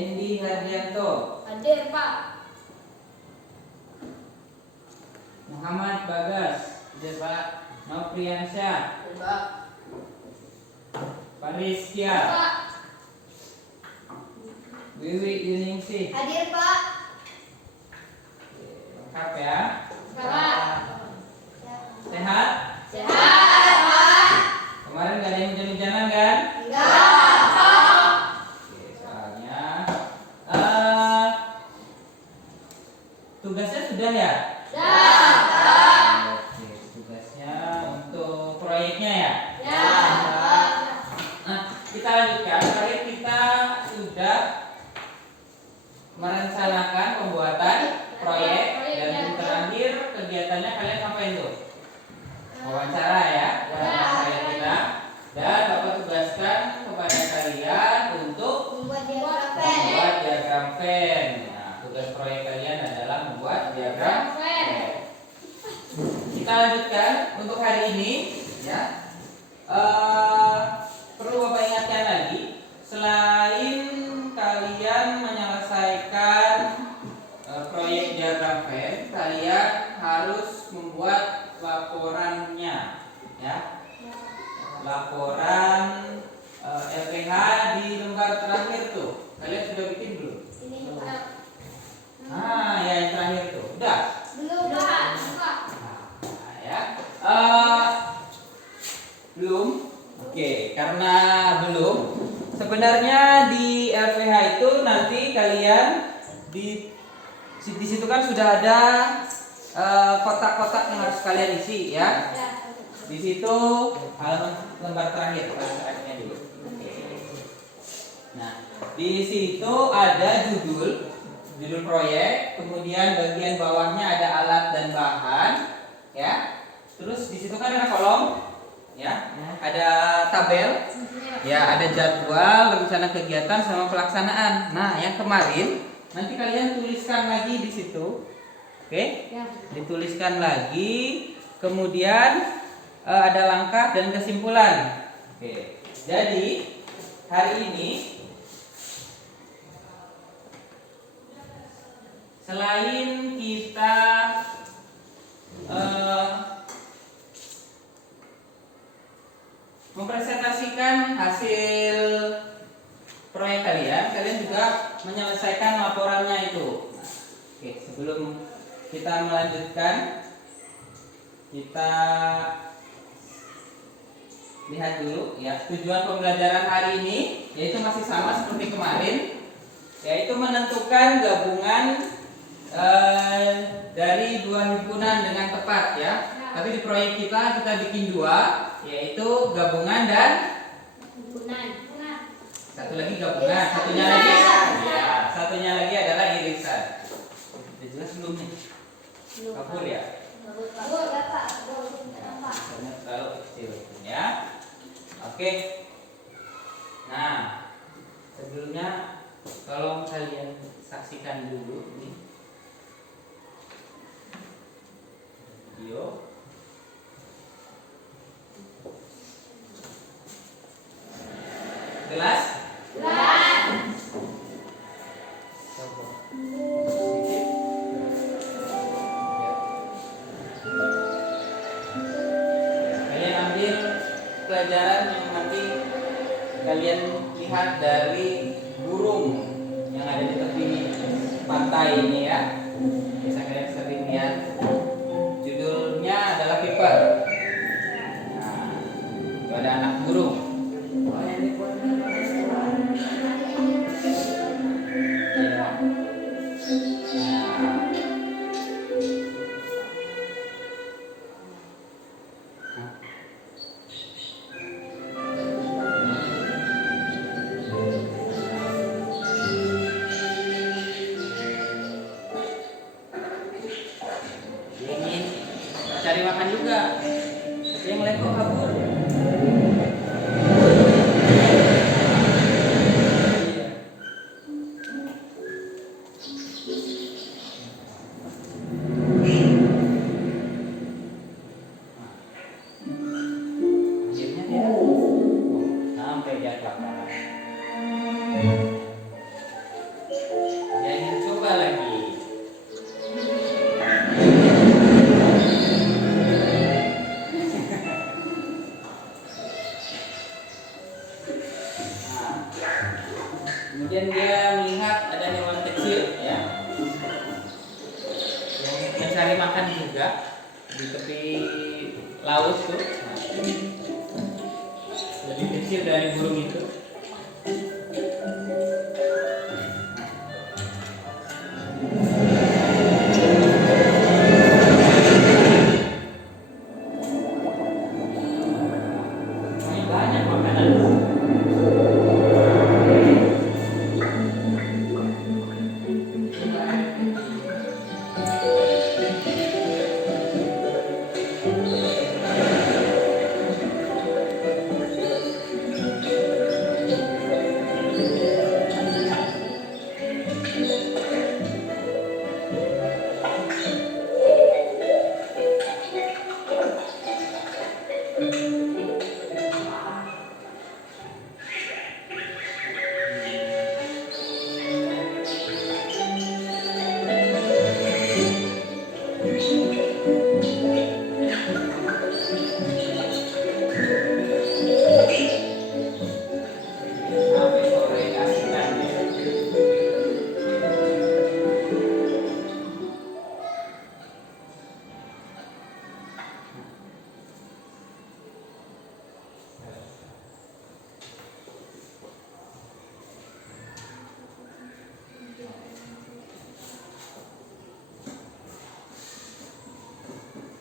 Endi Hardianto. Hadir, Pak. Muhammad Bagas. Hadir, Pak. Nopriansyah. Hadir, Pak. Pariskia. Pak. Wiwi Yuningsih. Hadir, Pak. Lengkap ya. Pak. Sehat? Sehat, Pak. Kemarin gak ada yang hujan-hujanan kan? Enggak, Pak. Oke, soalnya tugasnya sudah ya? Dah, Pak. Oke, tugasnya untuk proyeknya ya? Ya, Pak. Nah, kita lanjutkan. Kali kita sudah merencanakan pembuatan proyek dan yang terakhir kegiatannya kalian ngapain tuh? Wawancara ya, wawancara kita. Dan Bapak tugaskan kepada kalian untuk Membuat membuat diagram Venn. Nah, tugas proyek kalian adalah membuat diagram Venn. Kita lanjutkan untuk hari ini ya. Perlu Bapak ingatkan lagi, selain kalian menyelesaikan proyek diagram Venn, kalian harus membuat laporannya ya. Laporan LPH di lembar terakhir tuh. Kalian sudah bikin belum? Ini, Pak. Ah, ya yang terakhir tuh. Udah. Belum, Pak. Nah, ya. Belum. Oke, karena belum. Sebenarnya di LPH itu nanti kalian di situ kan sudah ada kotak-kotak yang harus kalian isi ya. Di situ halaman lembar terakhir, paling terakhirnya dulu. Oke. Nah, di situ ada judul proyek, kemudian bagian bawahnya ada alat dan bahan, ya. Terus di situ kan ada kolom, ya. Ada tabel, ya. Ada jadwal, rencana kegiatan sama pelaksanaan. Nah, yang kemarin nanti kalian tuliskan lagi di situ, oke? Ya. Dituliskan lagi, kemudian ada langkah dan kesimpulan. Oke. Jadi hari ini selain kita mempresentasikan hasil proyek kalian juga menyelesaikan laporannya itu. Nah, oke, sebelum kita melanjutkan, kita lihat dulu ya, tujuan pembelajaran hari ini yaitu masih sama seperti kemarin, yaitu menentukan gabungan dari dua himpunan dengan tepat ya. Tapi di proyek kita bikin dua, yaitu gabungan dan satu lagi gabungan, satunya lagi ya, satunya lagi adalah irisan. Sudah jelas belum nih? Kabur ya? Soalnya terlalu kecil ya. Oke. Nah, sebelumnya tolong kalian saksikan dulu ini video. Jelas? Coba. Sedikit. Kalian ambil pelajaran yang nanti kalian lihat dari burung yang ada di tepi pantai ini ya. Bisa kalian sering lihat. Judulnya adalah Piper. Nah, itu ada anak burung. Dia ingin cari makan juga, tapi yang lain kok kabur. Akhirnya dia sampai di atas. Kemudian dia melihat ada hewan kecil ya yang mencari makan juga di tepi laut tuh. Nah, lebih kecil dari burung itu. Ini banyak makanan. Sampai sore kasihkan ya.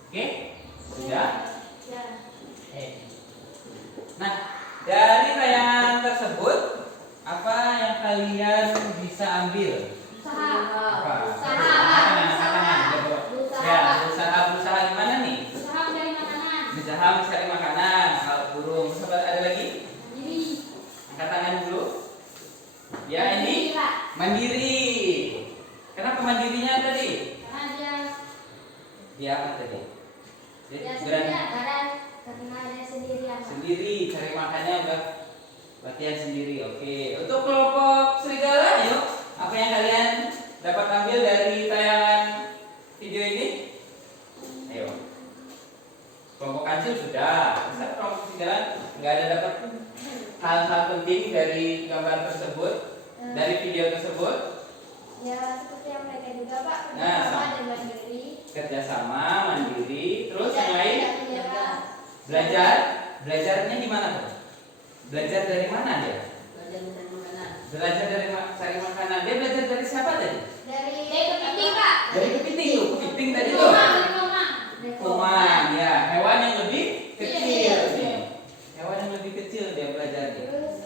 Oke, sudah. Ya. Nah, dari tayangan tersebut, apa yang kalian bisa ambil? Usaha. Apa? Usaha. Makanan. Ya, usaha gimana nih? Usaha mencari makanan. Usaha mencari makanan, kalau burung. Sahabat ada lagi? Jadi, Angkat tangan dulu. Ya, ini Pak. mandiri. Kenapa mandirinya tadi? Karena Dia apa tadi? dia Berani karena dia sendirian. sendiri, cari makannya udah latihan sendiri. Oke, untuk kelompok serigala, yuk. Apa yang kalian dapat ambil dari tayangan video ini? Ayo. Kelompok kancil sudah. Masa kelompok serigala nggak ada dapat hal-hal penting dari gambar tersebut, dari video tersebut? Ya, seperti yang mereka juga, Pak. Nah, Kerjasama dan mandiri. Kerjasama, mandiri, terus yang lain? Tidak menyerah. Belajarnya di mana tuh? Belajar dari mana dia? Belajar dari cari makanan. Dia belajar dari siapa tadi? Dari kepiting, Pak. Dari kepiting tuh. Kepiting tadi tuh. Kuman, ya. Hewan yang lebih kecil nih. Hewan yang lebih kecil dia belajarnya. Terus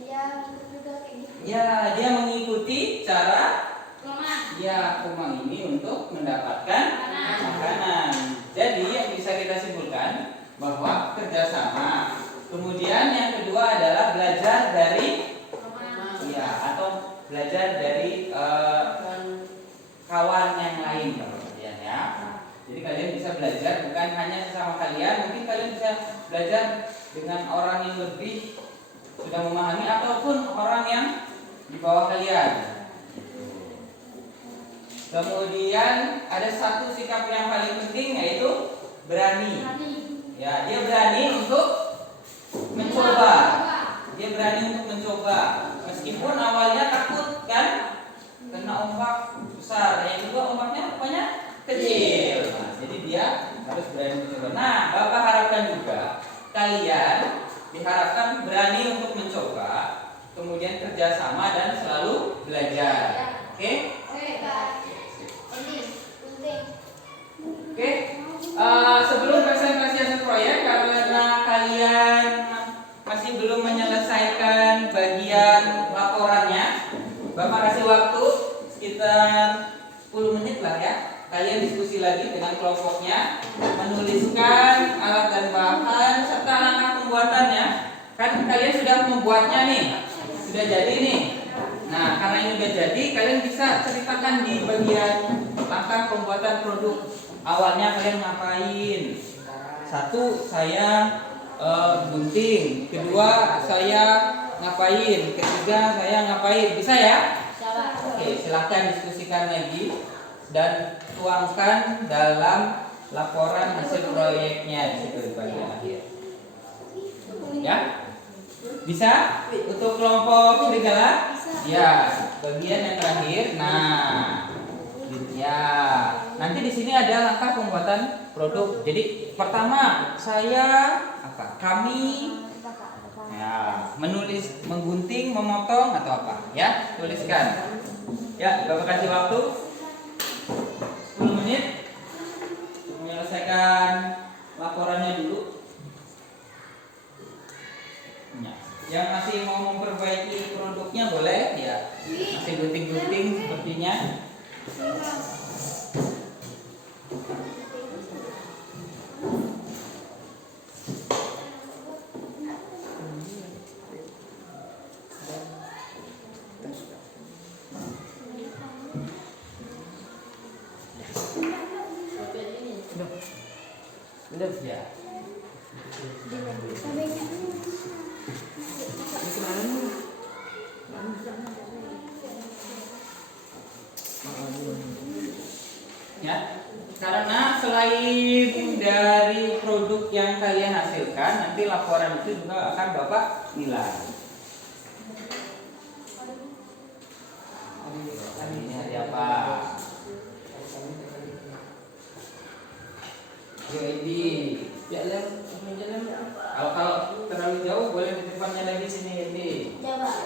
dia juga kayak gitu. Ya, dia mengikuti cara Mama. kumang ini untuk mendapatkan makanan. Jadi yang bisa kita simpulkan bahwa kerjasama. Kemudian yang kedua adalah belajar dari Mama. atau belajar dari kawan yang lain kalau kalian ya. Jadi kalian bisa belajar bukan hanya sesama kalian, mungkin kalian bisa belajar dengan orang yang lebih sudah memahami ataupun orang yang di bawah kalian. Kemudian ada satu sikap yang paling penting yaitu berani. Ya, dia berani untuk mencoba. Dia berani untuk mencoba. Meskipun awalnya takut kan? Kena ombak besar. Yang kedua ombaknya rupanya kecil. Nah, jadi dia harus berani mencoba. Nah, Bapak harapkan juga kalian diharapkan berani untuk mencoba, kemudian kerjasama dan selalu belajar. Oke? Oke, Pak. Penting. Oke, sebelum presentasi hasil proyek, karena kalian masih belum menyelesaikan bagian laporannya, Bapak kasih waktu sekitar 10 menit lah ya. Kalian diskusi lagi dengan kelompoknya, menuliskan alat dan bahan serta langkah pembuatannya. Kan kalian sudah membuatnya nih, sudah jadi nih. Nah, karena ini udah jadi, kalian bisa ceritakan di bagian langkah pembuatan produk. Awalnya kalian ngapain? Satu, saya gunting. Kedua, saya ngapain? Ketiga, saya ngapain? Bisa ya? Oke, silahkan diskusikan lagi dan tuangkan dalam laporan hasil proyeknya di situ di bagian akhir. Ya? Bisa? Untuk kelompok serigala? Bisa. Ya, bagian yang terakhir. Nah, ya. Nanti di sini ada langkah pembuatan produk. Jadi pertama saya apa? Kami ya, menulis, menggunting, memotong atau apa? Ya, tuliskan. Ya, Bapak kasih waktu 10 menit untuk menyelesaikan laporannya dulu. Ya. Yang masih mau memperbaiki produknya boleh ya. Masih gunting-gunting sepertinya. Belum ya. Ya, karena selain dari produk yang kalian hasilkan, nanti laporan itu juga akan Bapak nilai. Ini hari apa? Jadi, kalau terlalu jauh boleh dititipkannya lagi sini ini. Jangan.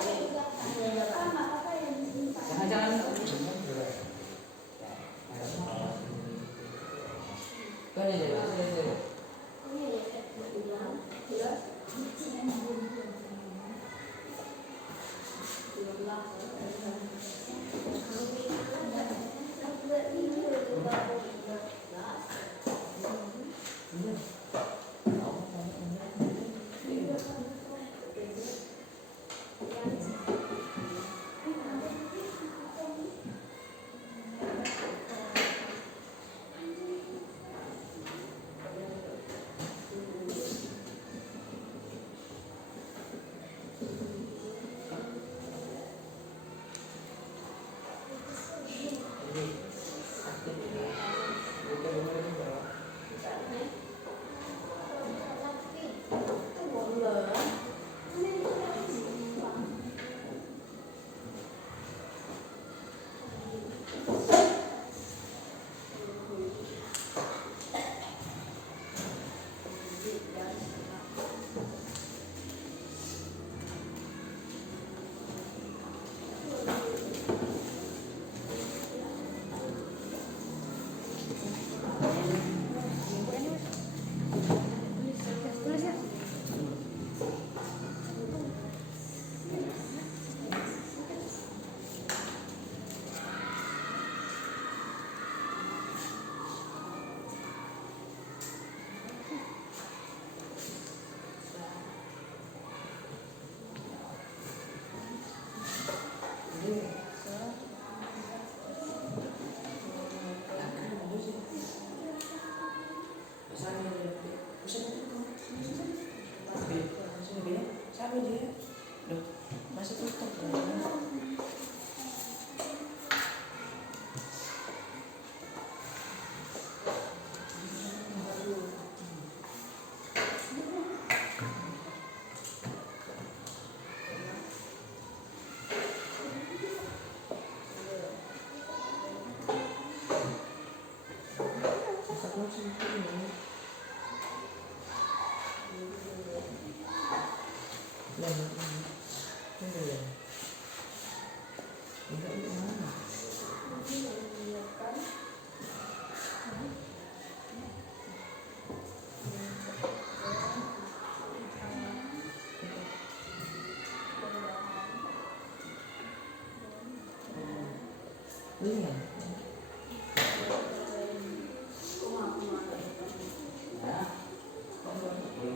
Iya.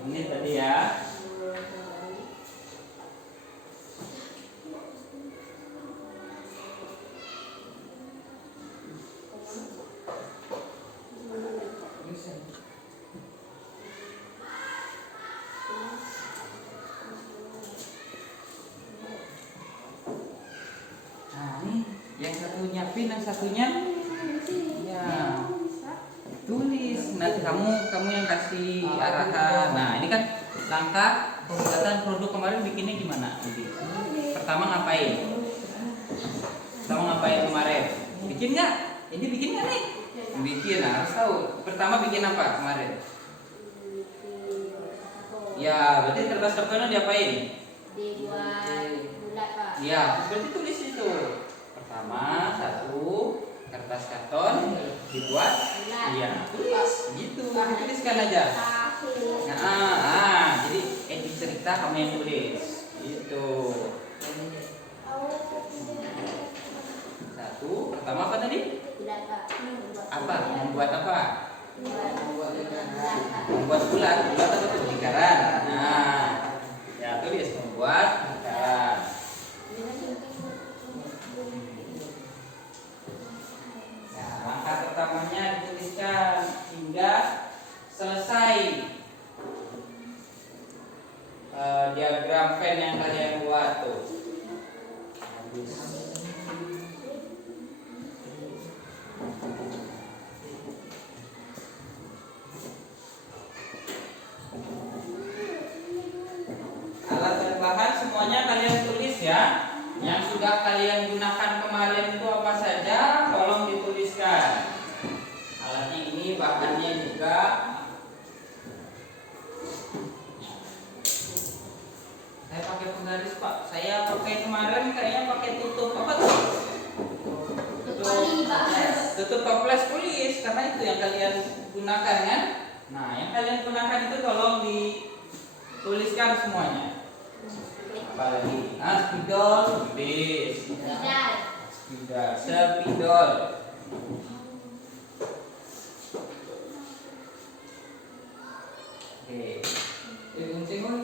Ini tadi ya. Nah, ini yang satu nyiapin, yang satunya ya tulis. Nanti kamu yang kasih arahan. Nah, ini kan langkah pembuatan produk kemarin bikinnya gimana? Pertama ngapain? Kemarin? Bikin nggak? Ini bikin nggak nih? Bikin, harus tahu. Pertama bikin apa kemarin? Ya, berarti kertas kartonnya diapain? Dibuat bulat, Pak. Ya, berarti tulis itu. Pertama, satu kertas karton dibuat. Iya, tulis gitu. Tuliskan aja. Nah, jadi edit cerita kamu yang tulis. Gitu. Satu, pertama apa tadi? Bulat, Pak. Apa? Membuat apa? Bulat. Membuat bulat. Bulat apa tuh? Lingkaran. Nah, ya tulis membuat lingkaran. Nah, langkah pertamanya dituliskan hingga selesai diagram pen yang kalian buat tuh. Habis. Alat dan bahan semuanya kalian tulis ya. Yang sudah kalian gunakan kemarin itu apa saja, tolong dituliskan. Alatnya ini, bahannya juga. Saya pakai penggaris, Pak. Saya pakai kemarin kayaknya pakai tutup apa tuh? Tutup toples tulis karena itu yang kalian gunakan kan? Nah, yang kalian gunakan itu tolong dituliskan semuanya. Apalagi spidol, tulis. Spidol. Oke. Gunting oi.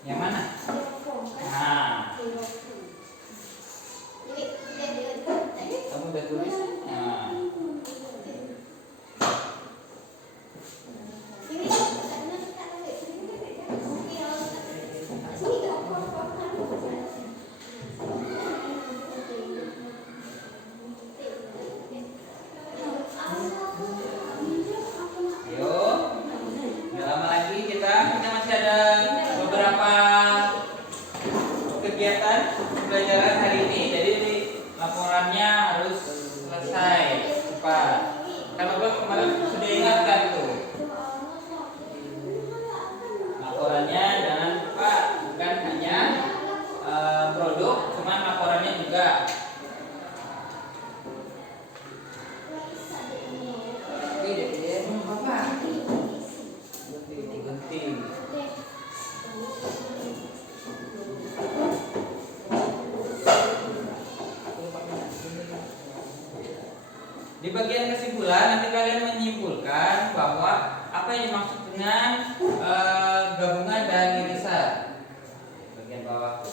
Yang mana? Nah, kamu udah tulis? Nah. Ayo, nggak lama lagi kita masih ada beberapa kegiatan pembelajaran hari ini. Jadi laporannya harus selesai cepat. Kan Bapak kemarin sudah ingatkan tuh. Laporannya jangan lupa, bukan hanya produk, cuman laporannya juga. Gunting. Di bagian kesimpulan nanti kalian menyimpulkan bahwa apa yang dimaksud dengan gabungan dan irisan. Bagian bawah.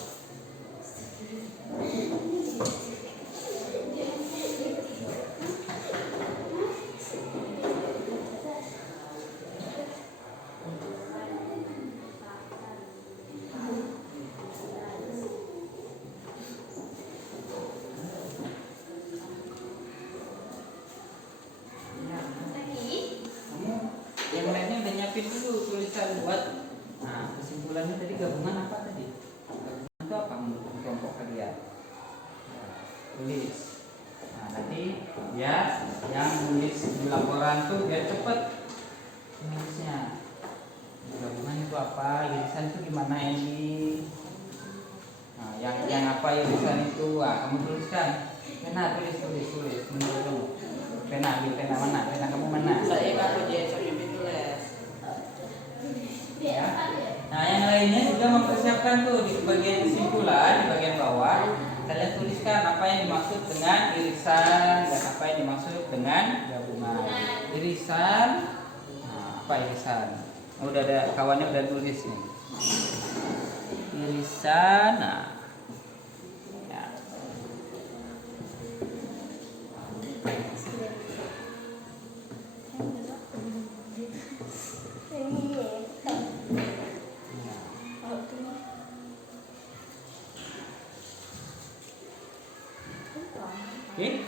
Yang lainnya udah nyiapin dulu tulisan buat. Nah, kesimpulannya tadi gabungan apa tadi? Gabungan itu apa menurut kelompok kalian? Tulis. Nah, nanti ya yang nulis di laporan tuh biar cepet nulisnya. Gabungan itu apa? Irisan itu gimana ini? Nah, yang apa irisan itu? Kamu tuliskan. Pena tulis. Menurut kamu. Pena mana? Pena kamu mana? Saya aku jadi tulis. Ya. Nah, yang lainnya juga mempersiapkan tuh di bagian kesimpulan di bagian bawah kalian tuliskan apa yang dimaksud dengan irisan dan apa yang dimaksud dengan gabungan. Irisan, nah, apa irisan? Oh, udah ada kawannya udah tulis nih. Irisan, nah. Ya. Oke.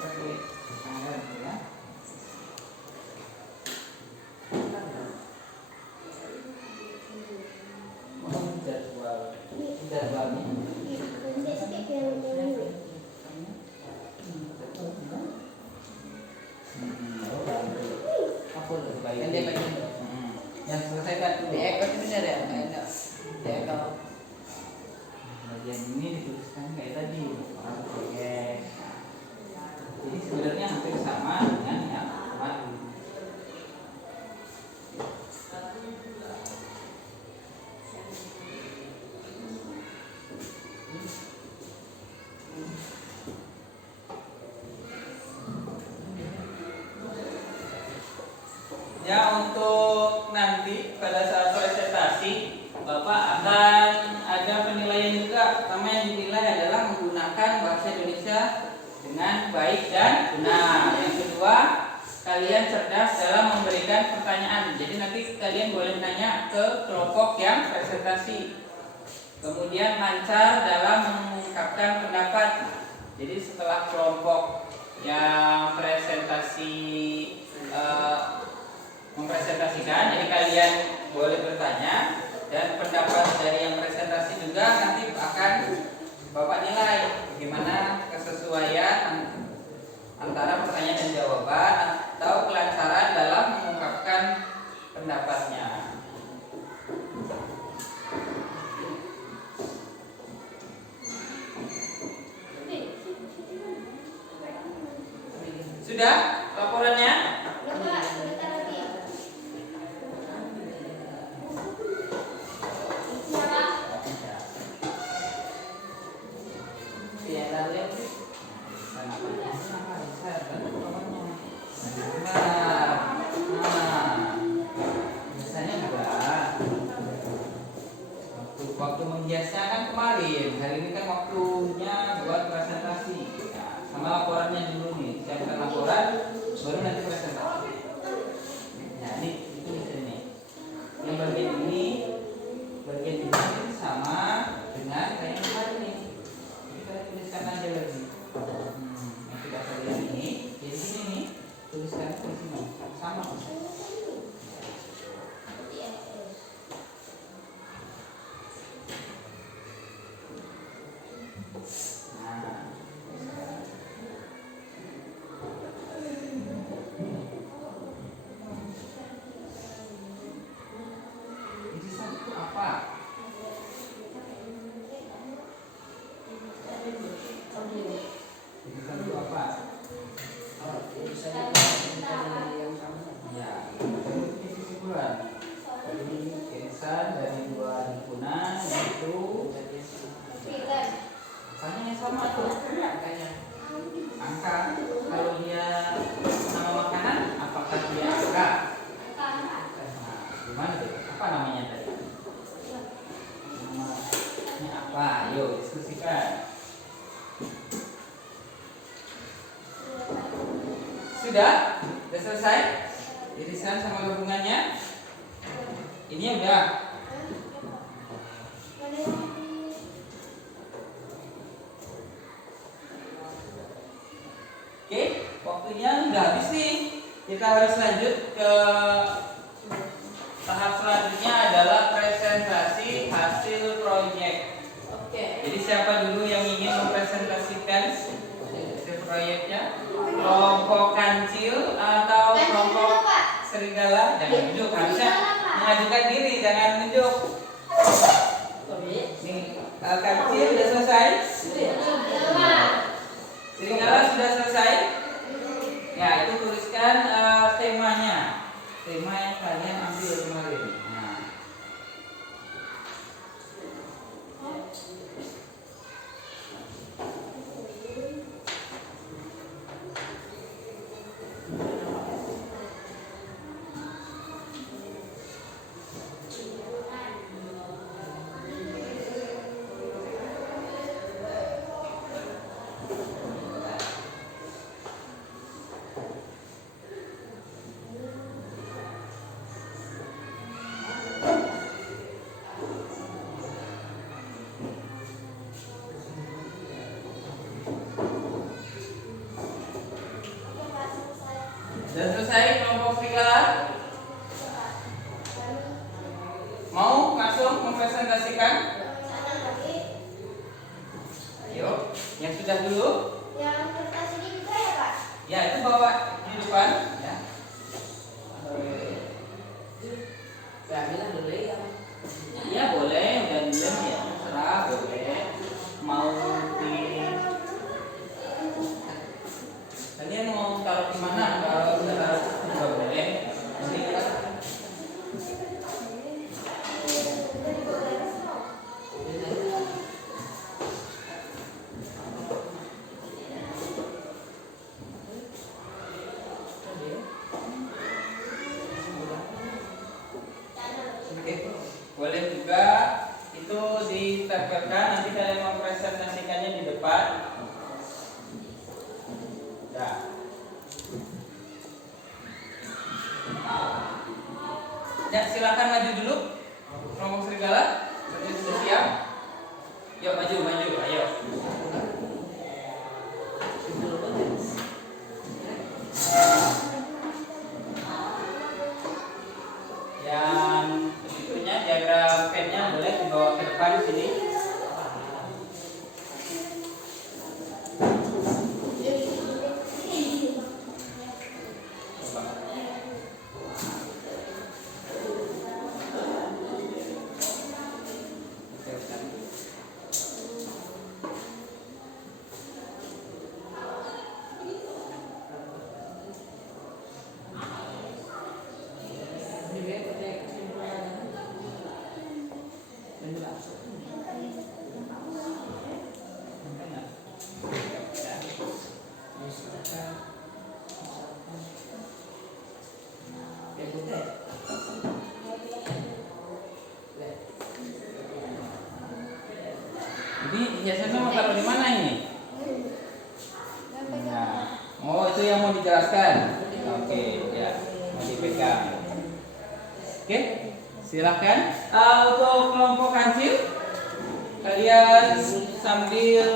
Pakai tangan ya. Jadwalnya. Yang selesai kan Diekor itu benar ya? Enak. Diekor. bagian ini dituliskan kayak tadi orang proyek. Jadi sebenarnya hampir sama dengan yang kemarin. Ya, untuk nanti pada saat presentasi Bapak akan ada penilaian juga. Pertama yang dinilai adalah menggunakan bahasa Indonesia dengan baik dan benar. Yang kedua, kalian cerdas dalam memberikan pertanyaan. Jadi nanti kalian boleh nanya ke kelompok yang presentasi. Kemudian lancar dalam mengungkapkan pendapat. Jadi setelah kelompok yang presentasi mempresentasikan, jadi kalian boleh bertanya, dan pendapat dari yang presentasi juga nanti akan Bapak nilai bagaimana kesesuaian antara pertanyaan dan jawaban atau kelancaran dalam mengungkapkan pendapatnya. Sudah laporannya? Bapak, sebentar lagi. Siapa? Iya, lalu yang Biasanya enggak. Waktu menghiasnya kan kemarin, hari ini kan waktunya buat presentasi. Nah, sama laporannya dulu nih. Siapkan laporan, baru nanti presentasi. Nah, itu nih. Yang bagian ini sama dengan kayak yang kemarin nih. Kita tuliskan aja lagi. Yang tidak kalian ini, jadi gini nih, tuliskan di sini sama. Irisan itu apa? Irisan itu apa? Ya, itu kesimpulan. Jadi irisan dari dua himpunan yaitu angkanya yang sama tuh. Angka, kalau dia nama makanan, apakah dia angka? Nah, gimana tuh? Apa namanya tadi? Namanya apa? Ayo diskusikan. Sudah? Sudah selesai? Irisan sama gabungannya? Ini udah. Oke, waktunya udah habis nih. Kita harus lanjut ke tahap selanjutnya adalah presentasi hasil proyek. Oke. Jadi siapa dulu yang ingin mempresentasikan hasil proyeknya? Kelompok kancil atau kelompok serigala? Jangan nunjuk, harusnya mengajukan diri, jangan nunjuk. Nih, kancil sudah selesai? Serigala sudah selesai? Ya, itu tuliskan temanya. Tema yang kalian ambil kemarin. Nah. selesai kelompok serigala? Mau langsung mempresentasikan? Ayo, yang sudah dulu? Yang kertas ini juga ya, Pak? Ya, itu bawa di depan. Ya. Ya, bilang dulu ya. Ya boleh, udah bilang ya terserah boleh. Mau di kalian mau taruh di mana? Kalau udah taruh juga boleh. Nanti oke, boleh juga itu ditempelkan. Nanti kalian mempresentasikannya di depan. Ya. Ya, silakan maju dulu. Kelompok serigala, sudah siap? Yuk maju, ayo. Yang berikutnya diagram pennya boleh dibawa ke depan sini. Ini hiasannya mau taruh di mana ini? Nah, oh itu yang mau dijelaskan. Oke, ya mau dipegang. Oke, silakan. Untuk kelompok hasil, kalian sambil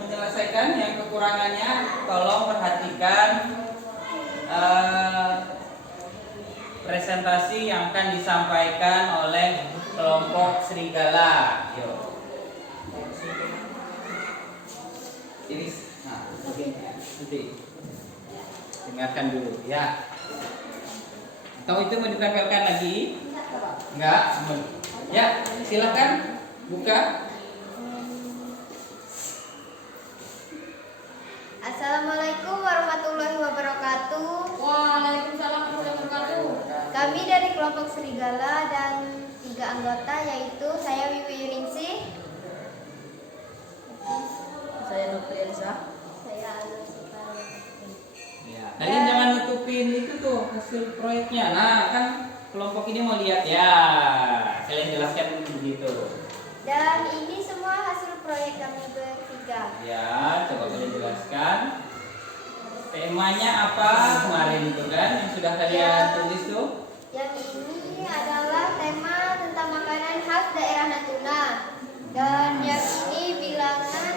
menyelesaikan yang kekurangannya, tolong perhatikan presentasi yang akan disampaikan oleh kelompok serigala. Yuk. Ini, nah, nanti dengarkan dulu, ya. Atau itu mau ditempelkan lagi? Enggak. Ya, silakan buka. Assalamualaikum warahmatullahi wabarakatuh. Waalaikumsalam warahmatullahi wabarakatuh. Kami dari kelompok serigala dan 3 anggota, yaitu saya Wiwi Yuningsih, Saya Dr. Elsa. saya Alul Sukar. Ya. Kalian jangan nutupin itu tuh hasil proyeknya. Nah, kan kelompok ini mau lihat ya. Kalian jelaskan begitu. Dan ini semua hasil proyek kami bertiga. Ya, coba kalian jelaskan. Temanya apa kemarin itu kan yang sudah kalian tulis tuh? Yang ini adalah tema tentang makanan khas daerah Natuna. Dan yang ini bilangan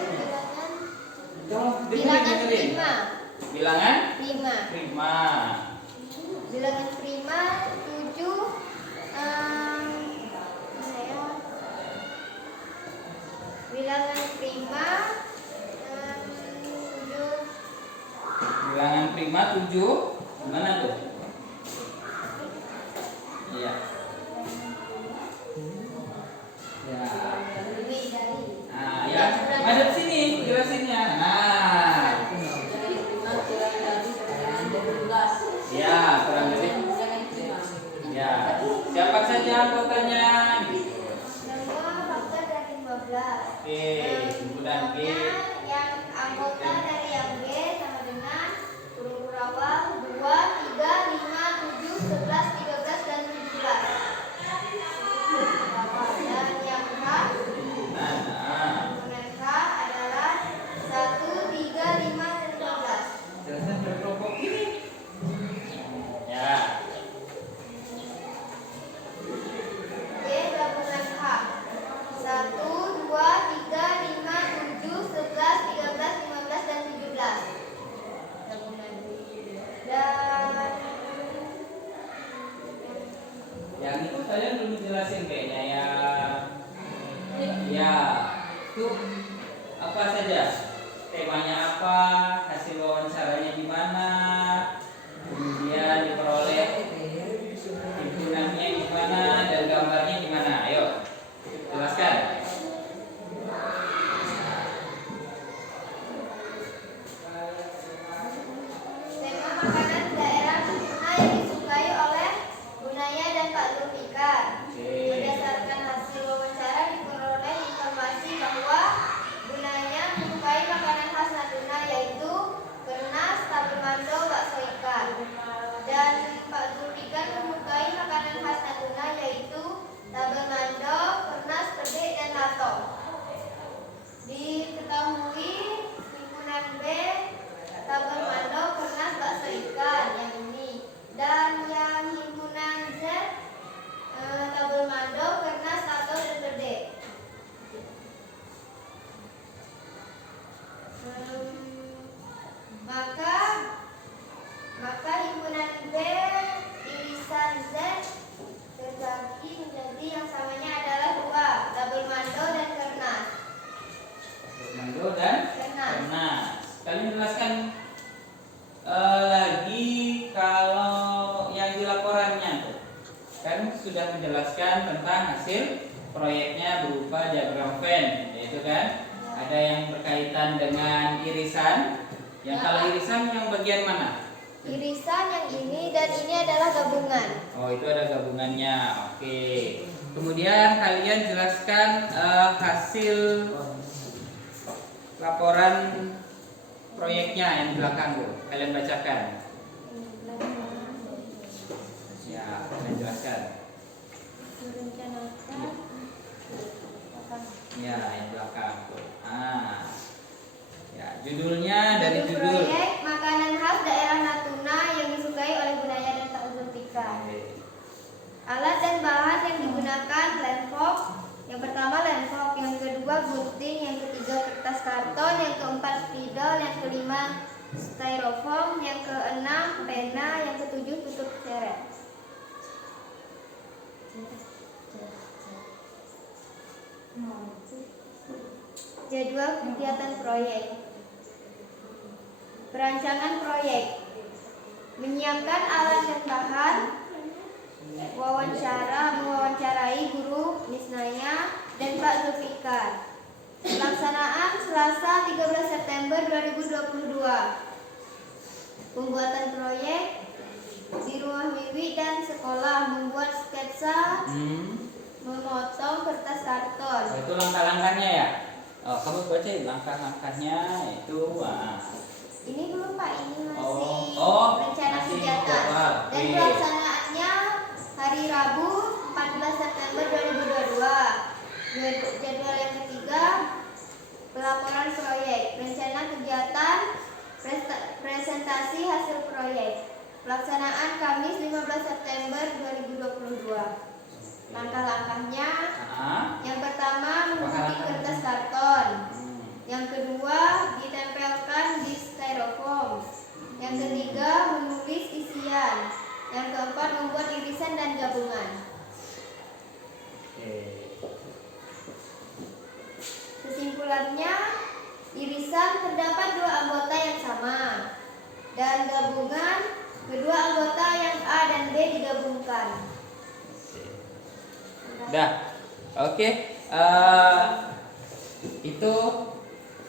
Dengerin. prima. Bilangan Prima. prima. Bilangan prima 7 bilangan prima 7. Bilangan prima 7. Gimana tuh? Iya. Ya. Lebih dari. Nah, ya. Madep sini jelasinnya. Nah. Ya, kurang lebih. Ya. Siapa saja anggotanya? Gitu. Semua fakta dari 15. Oke, kemudian G. Yang anggota dari yang G sama dengan huruf awal 2, 3, 5, 7, 11, 13, dan 17. Dan yang H, Nah. komponen H adalah 1, 3, 5, dan 15. Jelaskan berkelompok ini. Ya. J gabungan H 1, 2, 3, jelasin kayaknya ya. Ya, itu apa saja? Temanya apa? Hasil wawancaranya gimana? Kemudian diperoleh himpunannya gimana dan gambarnya gimana? Ayo, jelaskan. Tema makanan daerah Natuna yang disukai oleh Gunaya dan Pak Zulfikar. Berdasarkan hasil wawancara diperoleh informasi bahwa Gunanya menyukai makanan khas Natuna yaitu kernas, tabel mando, bakso ikan. Dan Pak Zulfikar menyukai makanan khas Natuna yaitu tabel mando, kernas, pedek, dan lato. Diketahui himpunan B tabel mando, kernas, bakso ikan yang ini, dan yang himpunan Z tabel mando, kernas, lato, dan pedek. Maka himpunan B irisan Z terbagi menjadi yang samanya adalah dua, tabel mando dan kernas. Mando dan kernas. Kalian jelaskan lagi kalau yang di laporannya tuh. Kan sudah menjelaskan tentang hasil proyeknya berupa diagram Venn, yaitu kan ada yang berkaitan dengan irisan. Yang kalau irisan yang bagian mana? Irisan yang ini dan ini adalah gabungan. Oh, itu ada gabungannya. Oke. Kemudian kalian jelaskan hasil laporan proyeknya yang di belakang tuh. Kalian bacakan. Ya, kalian jelaskan. Merencanakan Ya, yang belakang tuh. Ya, judulnya dari judul. proyek makanan khas daerah Natuna yang disukai oleh Gunaya dan Pak Zulfikar. Alat dan bahan yang digunakan lenfok. Yang pertama lenfok, yang kedua gunting, yang ketiga kertas karton, yang keempat spidol, yang kelima styrofoam, yang keenam pena, yang ketujuh tutup seret. Jadwal kegiatan proyek. Perancangan proyek. Menyiapkan alat dan bahan. Mewawancarai guru Nisnaya dan Pak Zulfikar. Pelaksanaan Selasa 13 September 2022. Pembuatan proyek di rumah Wiwi dan sekolah, membuat sketsa, memotong kertas karton. Oh, itu langkah-langkahnya ya? Oh, kamu bacain langkah-langkahnya itu. Ini belum Pak, ini masih rencana masih kegiatan. jadwal. Dan Oke. pelaksanaannya hari Rabu 14 September 2022. Jadwal yang ketiga, pelaporan proyek, rencana kegiatan, presentasi hasil proyek. Pelaksanaan Kamis 15 September 2022. Langkah-langkahnya, yang pertama menggunakan kertas karton, yang kedua ditempelkan di styrofoam, yang ketiga menulis isian, yang keempat membuat irisan dan gabungan. Kesimpulannya, irisan terdapat dua anggota yang sama, dan gabungan kedua anggota yang A dan B digabungkan. Dah, oke. Itu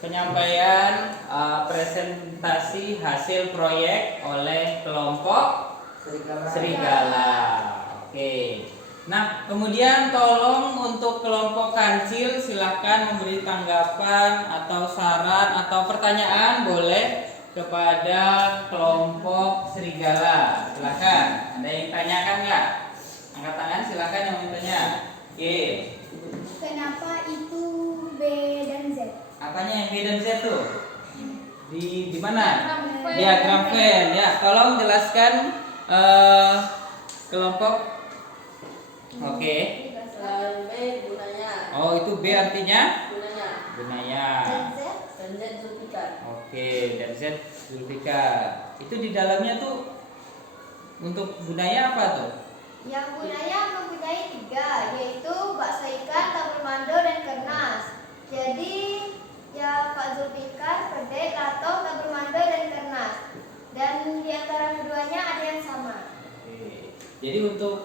penyampaian presentasi hasil proyek oleh kelompok Serigala. Oke. Nah, kemudian tolong untuk kelompok kancil silahkan memberi tanggapan atau saran atau pertanyaan boleh kepada kelompok Serigala. Silakan. Ada yang tanyakan nggak? Angkat tangan silakan yang mau tanya. Oke. Kenapa itu B dan Z? Apanya yang B dan Z tuh? Di mana? Diagram Venn ya. Tolong jelaskan kelompok. Oke. B gunanya. Oh, itu B artinya Gunanya. Gunaya. Dan Z? Dan Z Zulfikar. Oke, dan Z Zulfikar. Itu di dalamnya tuh untuk Gunaya apa tuh? Yang Bunaya mempunyai 3, yaitu bakso ikan, tabur mando, dan kernas. Jadi ya Pak Zulfikar, pedek, lato, tabur mando, dan kernas. Dan di antara keduanya ada yang sama. Oke. Jadi untuk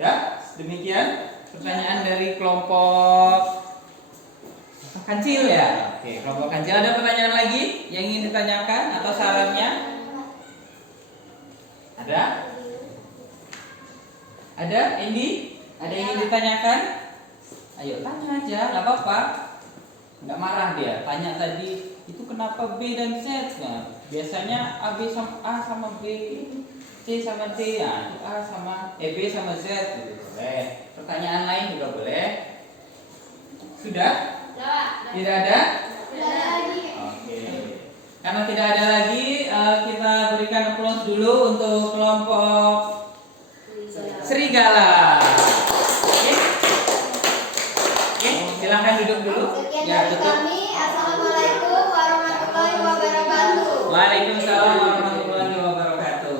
ya demikian pertanyaan dari kelompok kancil ya. Oke, kelompok kancil, ada pertanyaan lagi yang ingin ditanyakan atau sarannya? Ada? Ada, Indi? Ada yang ingin ditanyakan? Ayo tanya aja, nggak apa-apa. Nggak marah dia. Tanya tadi itu kenapa B dan Z? Nah, biasanya A sama B, C sama D, ya, B sama Z gitu. Boleh. Pertanyaan lain juga boleh. Sudah? Tidak ada? Tidak ada lagi. Oke. Karena tidak ada lagi, kita berikan aplaus dulu untuk kelompok Serigala. Oke. Oke, silakan duduk dulu. Sekian Ya, dari tutup. kami. Assalamualaikum warahmatullahi wabarakatuh. Waalaikumsalam warahmatullahi wabarakatuh.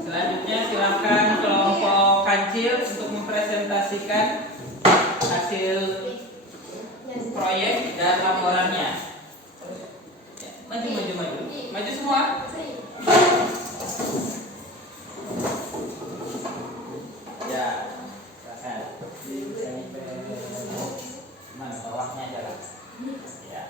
Selanjutnya silakan kelompok kancil untuk mempresentasikan hasil proyek dan laporannya. Ya, maju semua. Ya, silakan. Mana bawahnya aja lah. Ya.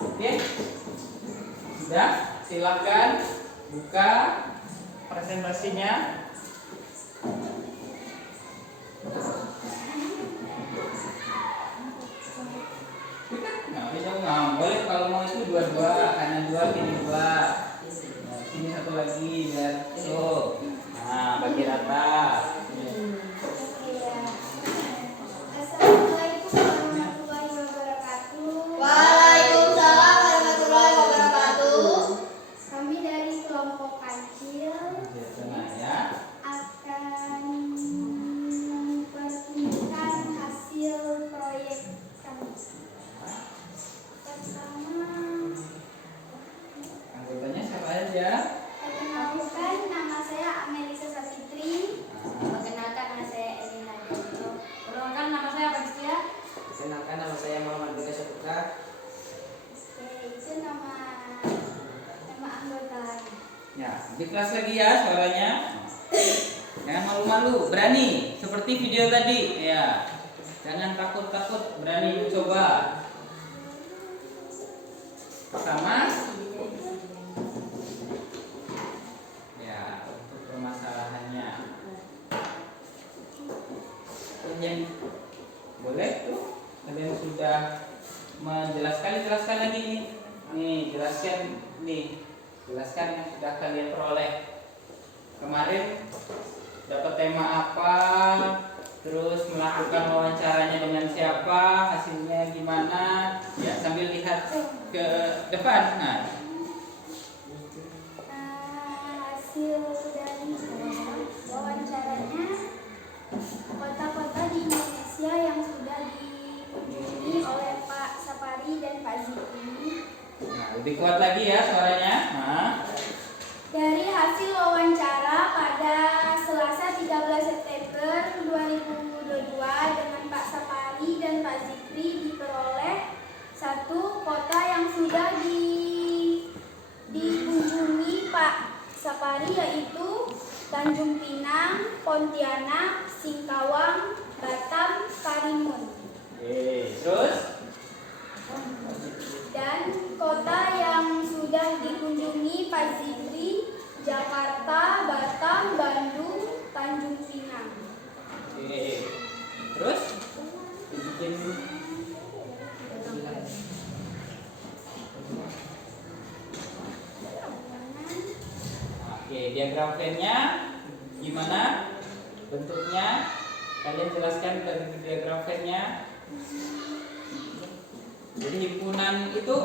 Oke, sudah, silakan buka presentasinya. Nah, bisa nggak boleh kalau mau itu dua-dua, kanan 2, kiri 2. Nah, sini satu lagi biar so. Nah, bagi rata. Assalamualaikum warahmatullahi wabarakatuh. Waalaikumsalam warahmatullahi wabarakatuh. Kami dari kelompok kancil Nah, ya. akan mempertunjukkan hasil proyek kami. Pertama, Anggotanya siapa aja? perkenalkan, nama saya Amelisa Sapitri. Perkenalkan nama saya Elina Janto. Perkenalkan nama saya Panistia. Perkenalkan, nama saya Muhammad Bika Saputra. Oke, itu nama anggota. Ya, di kelas lagi ya suaranya. Jangan malu-malu, berani seperti video tadi ya. Jangan takut-takut, berani mencoba. Pertama, ya untuk permasalahannya. Yang boleh tuh, kalian sudah jelaskan lagi nih. Nih, jelaskan yang sudah kalian peroleh. Kemarin dapat tema apa, terus melakukan wawancaranya dengan siapa, hasilnya gimana, ya sambil lihat ke depan. Nah, Hasil dari wawancaranya, kota-kota di Indonesia yang sudah dikunjungi oleh Pak Sapari dan Pak Zikri. nah lebih kuat lagi ya suaranya. Nah, Dari hasil wawancara pada Selasa 13 September 2022 dengan Pak Sapari dan Pak Zikri diperoleh 1 kota yang sudah dikunjungi Pak Sapari, yaitu Tanjung Pinang, Pontianak, Singkawang, Batam, Karimun. terus Dan kota yang sudah dikunjungi Pak Zikri, Jakarta, Batam, Bandung, Tanjung Pinang. terus bikin diagram Venn-nya gimana bentuknya? Kalian jelaskan dari diagram Venn-nya. Jadi himpunan itu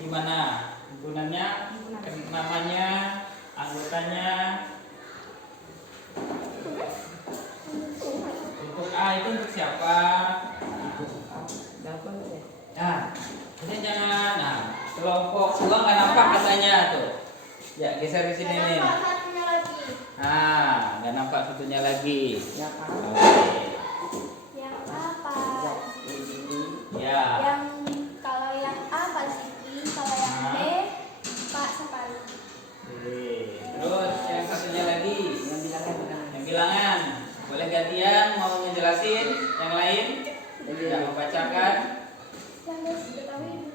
gimana? Himpunannya, namanya, anggotanya. Untuk A itu untuk siapa? Nah, ini jangan. Nah, kelompok dua nggak nampak katanya tuh. Ya, geser di sini nih. Kenapa satunya lagi? Nah, nggak nampak satunya lagi. Ya Pak. Oke. Yang apa? Ya. Yang kalau yang A Pak Siti, kalau yang B Pak Sapari. Oke. Terus yang satunya lagi. Yang bilangan bukan. Yang bilangan. Boleh gantian mau ngejelasin yang lain? Tidak membacakan. Yang harus diketahui.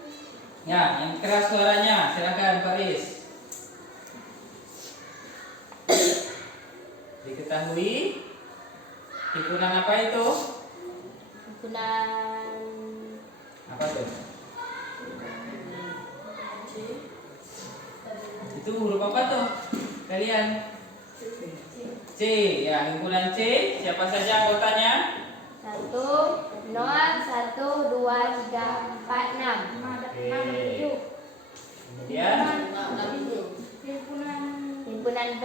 Ya, yang keras suaranya. Silakan Faris. Diketahui himpunan apa itu? Himpunan Apa tuh? Itu huruf apa tuh? Kalian? C. Ya, himpunan C. Siapa saja anggotanya? 1, 0, 1, 2, 3, 4, 6. Oke. Kemudian Himpunan B,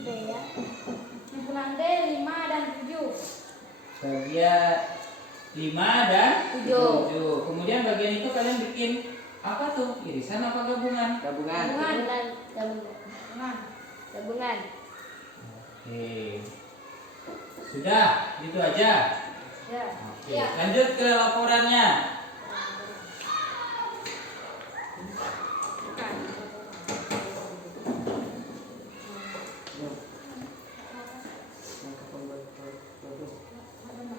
B ya. himpunan D 5 dan 7. bagian 5 dan 7. 7. Kemudian bagian itu kalian bikin apa tuh? Irisan apa gabungan? Gabungan. Gabungan. Oke. Sudah, itu aja. Ya. Oke. Lanjut ke laporannya.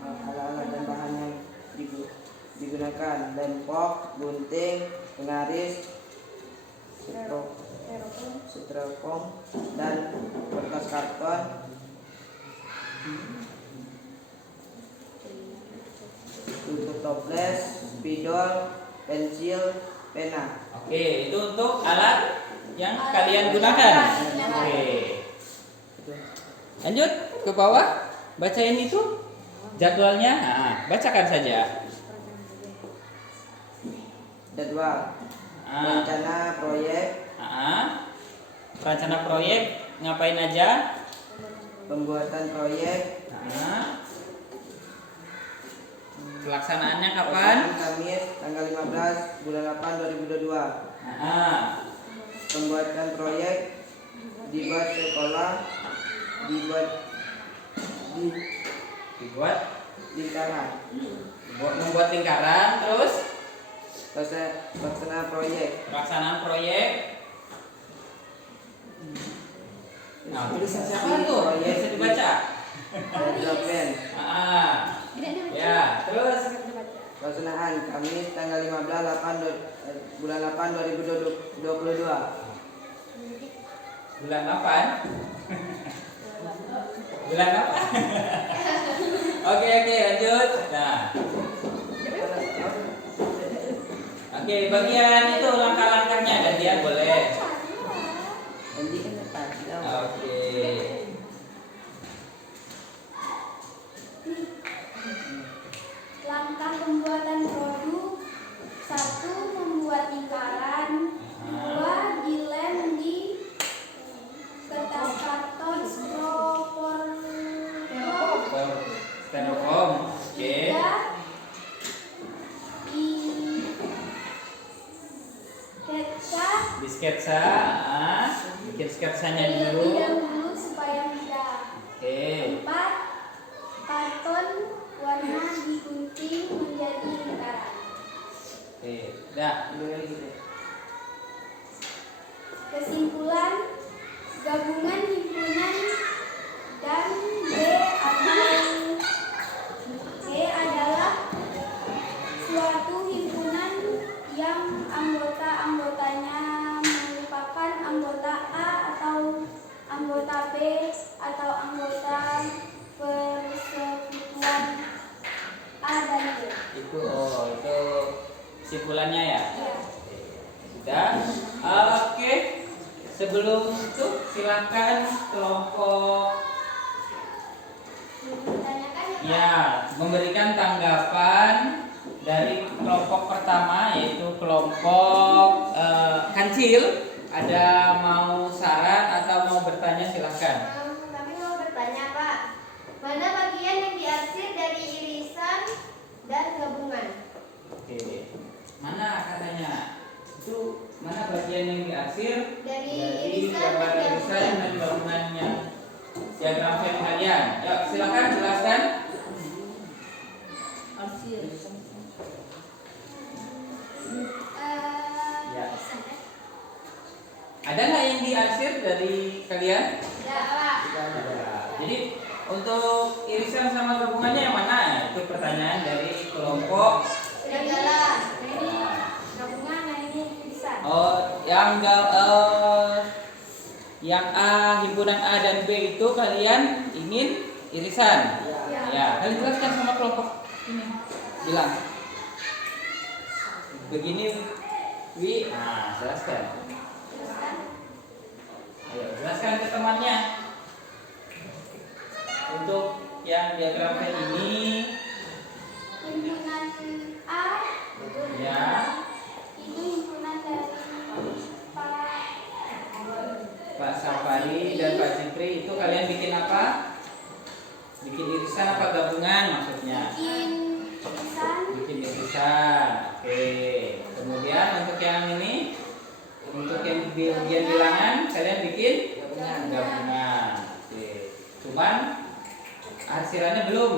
Alat-alat dan bahan yang digunakan: lempok, gunting, pengaris, styrofoam, dan kertas karton. Untuk toples, spidol, pensil, pena. Oke, itu untuk alat yang kalian gunakan. Oke. Lanjut ke bawah. Bacain itu jadwalnya. Nah, bacakan saja. Jadwal. Rencana proyek. Rencana proyek ngapain aja? Pembuatan proyek. Pelaksanaannya kapan? Kamis tanggal 15 bulan 8 2022. Pembuatan proyek dibuat sekolah, dibuat lingkaran. Membuat lingkaran, terus Pelaksana proyek. pelaksanaan proyek. Nah, tulisan siapa tuh? Proyek Bisa dibaca. Development. Ya, terus Pelaksanaan Kamis tanggal 15 bulan 8 2022. bulan 8. Bulan apa? Oke, lanjut. Nah. Oke, bagian itu langkah-langkahnya gantian boleh. Oke. Langkah pembuatan produk: 1. Membuat lingkaran. 2. Dilem di kertas karton Styrofoam. Oke. 3. Di sketsa, bikin sketsanya Terlebih dulu. dahulu supaya mudah. Oke. 4. Karton warna digunting menjadi lingkaran. Oke, dah. Kesimpulan: gabungan himpunan dan B atau E adalah suatu himpunan yang anggota-anggotanya merupakan anggota A atau anggota B atau anggota persekutuan A dan B. Itu kesimpulannya ya. Ya. Sudah. Oke. sebelum itu silakan kelompok Ditanyakan ya, Pak? ya memberikan tanggapan dari kelompok pertama yaitu kelompok kancil. Ada mau saran atau mau bertanya silakan. Kami mau bertanya, Pak. Mana bagian yang diarsir dari irisan dan gabungan? Oke, mana katanya? Itu mana bagian yang diarsir Dari gambar irisan dan irisan gabungan. dan gabungannya diagram Venn kalian? Yuk silakan jelaskan. Arsir. Ya. Ada nggak yang diarsir dari kalian? Tidak, Pak. Tidak ada. Jadi untuk irisan sama gabungannya yang mana? Itu pertanyaan dari kelompok. Serigala. Nah ini gabungan, nah ini irisan. Oh, yang A, himpunan A dan B itu kalian ingin irisan. Ya, kalian jelaskan sama kelompok ini. Bilang. Begini, Wi. Nah, jelaskan. Ayo, jelaskan ke temannya. Untuk yang diagram Venn ini, Himpunan A ya, itu himpunan dari Pak Safari dan Pak Jipri itu kalian bikin apa? Bikin irisan apa gabungan maksudnya? Bikin irisan. Oke. Kemudian untuk yang ini, untuk yang di bagian bilangan kalian bikin gabungan. Oke. Cuman arsirannya belum.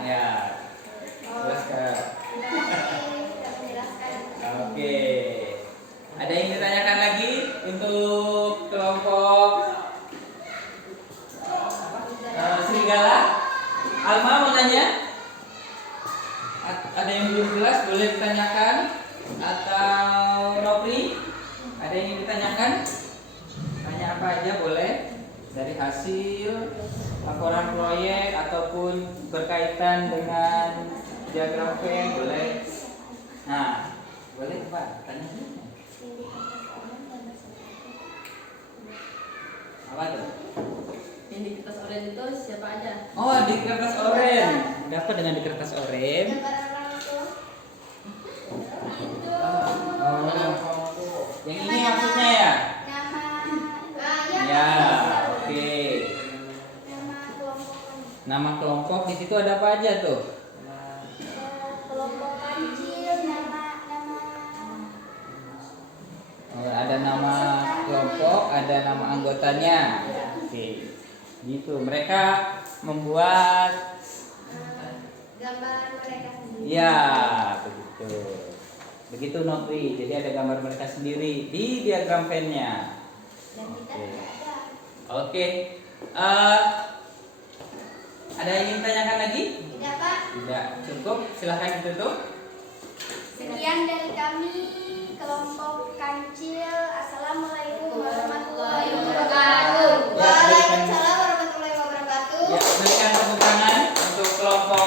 Ya. Jelaskan. tidak menjelaskan. Oke. Ada yang ditanyakan lagi untuk kelompok serigala? Alma mau nanya? Ada yang belum jelas boleh ditanyakan? Atau Nopri? Ada yang ingin ditanyakan? Tanya apa aja boleh. Dari hasil laporan proyek ataupun berkaitan dengan diagram Venn boleh. Nah, boleh Pak, tanya dulu. Apa tuh? Yang di kertas oranye itu siapa aja? Oh, di kertas oranye. Ada apa dengan di kertas oranye? Gambar orang itu. Oh, yang ini maksudnya ya? Nama. Ya, oke. Nama kelompok. Nama kelompok di situ ada apa aja tuh? Kelompok kancil, nama. Oh, ada nama kelompok, ada nama anggotanya. Oke. Gitu. Mereka membuat Gambar mereka sendiri. ya, begitu. Begitu Notri. Jadi ada gambar mereka sendiri di diagram Venn-nya. Dan kita Oke. tidak ada. Oke. Ada yang ingin tanyakan lagi? Tidak, Pak. Tidak. Cukup. Silahkan ditutup. Sekian dari kami kelompok kancil. Assalamualaikum warahmatullahi wabarakatuh. Waalaikumsalam warahmatullahi wabarakatuh. Ya, berikan tepuk tangan untuk kelompok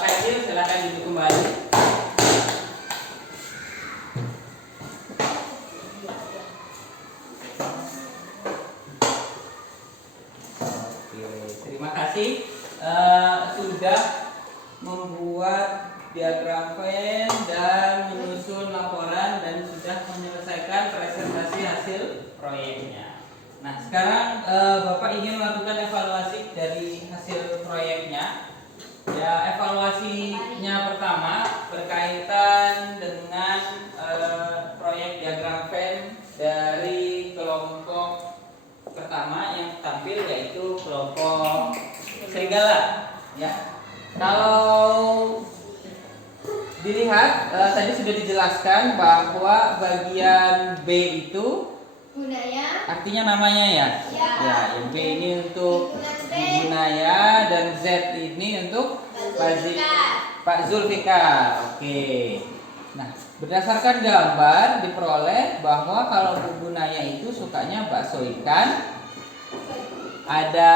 kecil. Silahkan duduk kembali. Oke, terima kasih sudah membuat diagram Venn dan menyusun laporan dan sudah menyelesaikan presentasi hasil proyeknya. Nah, sekarang Bapak ingin melakukan evaluasi dari hasil proyeknya. Ya, evaluasinya pertama berkaitan dengan proyek diagram Venn dari kelompok pertama yang tampil yaitu kelompok serigala. Ya, kalau dilihat tadi sudah dijelaskan bahwa bagian B itu Gunanya artinya namanya ya. Ya. Ya, yang B ini untuk Himpunan Z. Ibu Naya dan Z ini untuk Pak Zulfikar. Oke. Nah, berdasarkan gambar diperoleh bahwa kalau Bu Naya itu sukanya bakso ikan, ada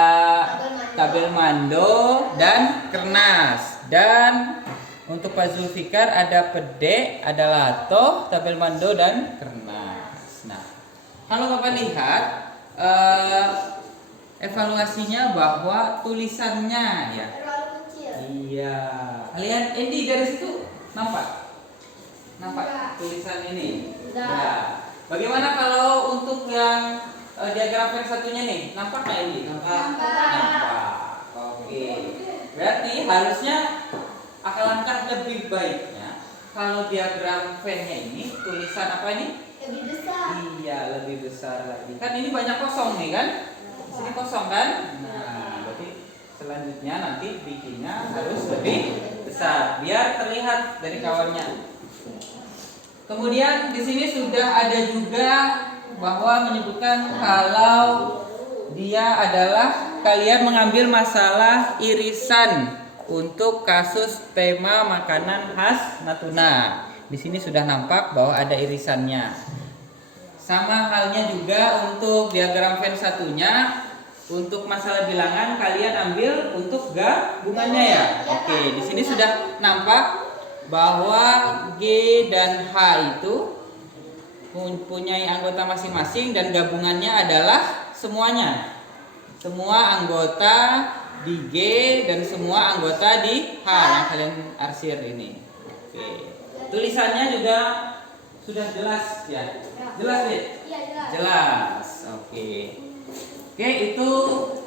tabel mando dan kernas, dan untuk Pak Zulfikar ada pede, ada lato, tabel mando dan kernas. Nah, kalau Bapak lihat evaluasinya bahwa tulisannya ya. Terlalu kecil. Iya. Kalian Endi dari situ nampak? Nampak Enggak. tulisan ini? Enggak. Ya. Bagaimana kalau untuk yang diagram Venn satunya nih? Nampak nggak Endi? Nampak. Oke. Berarti harusnya alangkah lebih baiknya kalau diagram Venn-nya ini tulisan apa ini? Lebih besar. Iya, lebih besar lagi. Kan ini banyak kosong nih kan? Sini kosong kan? Nah, berarti selanjutnya nanti bikinnya harus lebih besar biar terlihat dari kawannya. Kemudian di sini sudah ada juga bahwa menyebutkan kalau dia adalah kalian mengambil masalah irisan untuk kasus tema makanan khas Natuna. Di sini sudah nampak bahwa ada irisannya. Sama halnya juga untuk diagram Venn satunya, untuk masalah bilangan kalian ambil untuk gabungannya ya. Oke, di sini sudah nampak bahwa G dan H itu mempunyai anggota masing-masing dan gabungannya adalah semuanya. Semua anggota di G dan semua anggota di H yang kalian arsir ini. Oke. Tulisannya juga sudah jelas ya. Jelas nih? Iya, jelas. Jelas. Oke. Oke, itu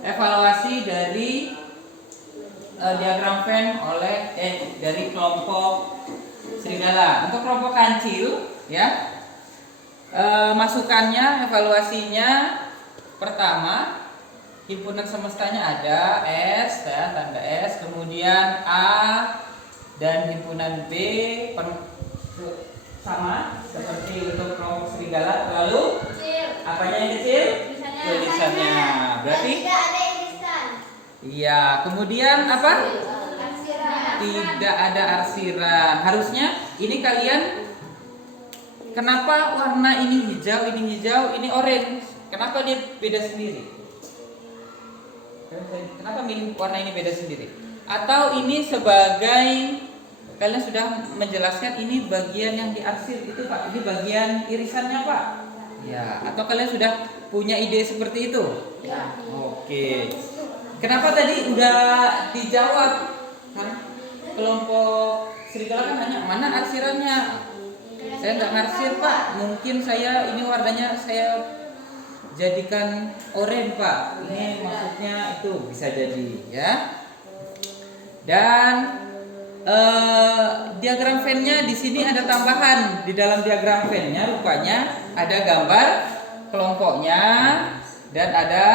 evaluasi dari diagram Venn dari kelompok serigala. Untuk kelompok kancil ya. Masukannya, evaluasinya pertama, himpunan semestanya ada S ya, tanda S, kemudian A dan himpunan B sama seperti untuk kelompok serigala. Lalu Kecil. apanya yang kecil? Tulisannya. Tulisannya. Berarti Tidak ada irisan. iya. Kemudian apa? Arsiran. Tidak ada arsiran. Harusnya ini kalian kenapa warna ini hijau, ini orange? Kenapa dia beda sendiri? Kenapa milih warna ini beda sendiri? Atau ini sebagai kalian sudah menjelaskan ini bagian yang diarsir itu Pak, ini bagian irisannya Pak? Ya, atau kalian sudah punya ide seperti itu? Ya. Oke. Kenapa tadi udah dijawab? Kan kelompok serigala kan nanya mana arsirannya? Saya nggak ngarsir Pak, mungkin saya ini warnanya saya jadikan oranye Pak. Ini maksudnya itu bisa jadi ya. Dan diagram Venn-nya di sini ada tambahan. Di dalam diagram Venn-nya rupanya ada gambar kelompoknya dan ada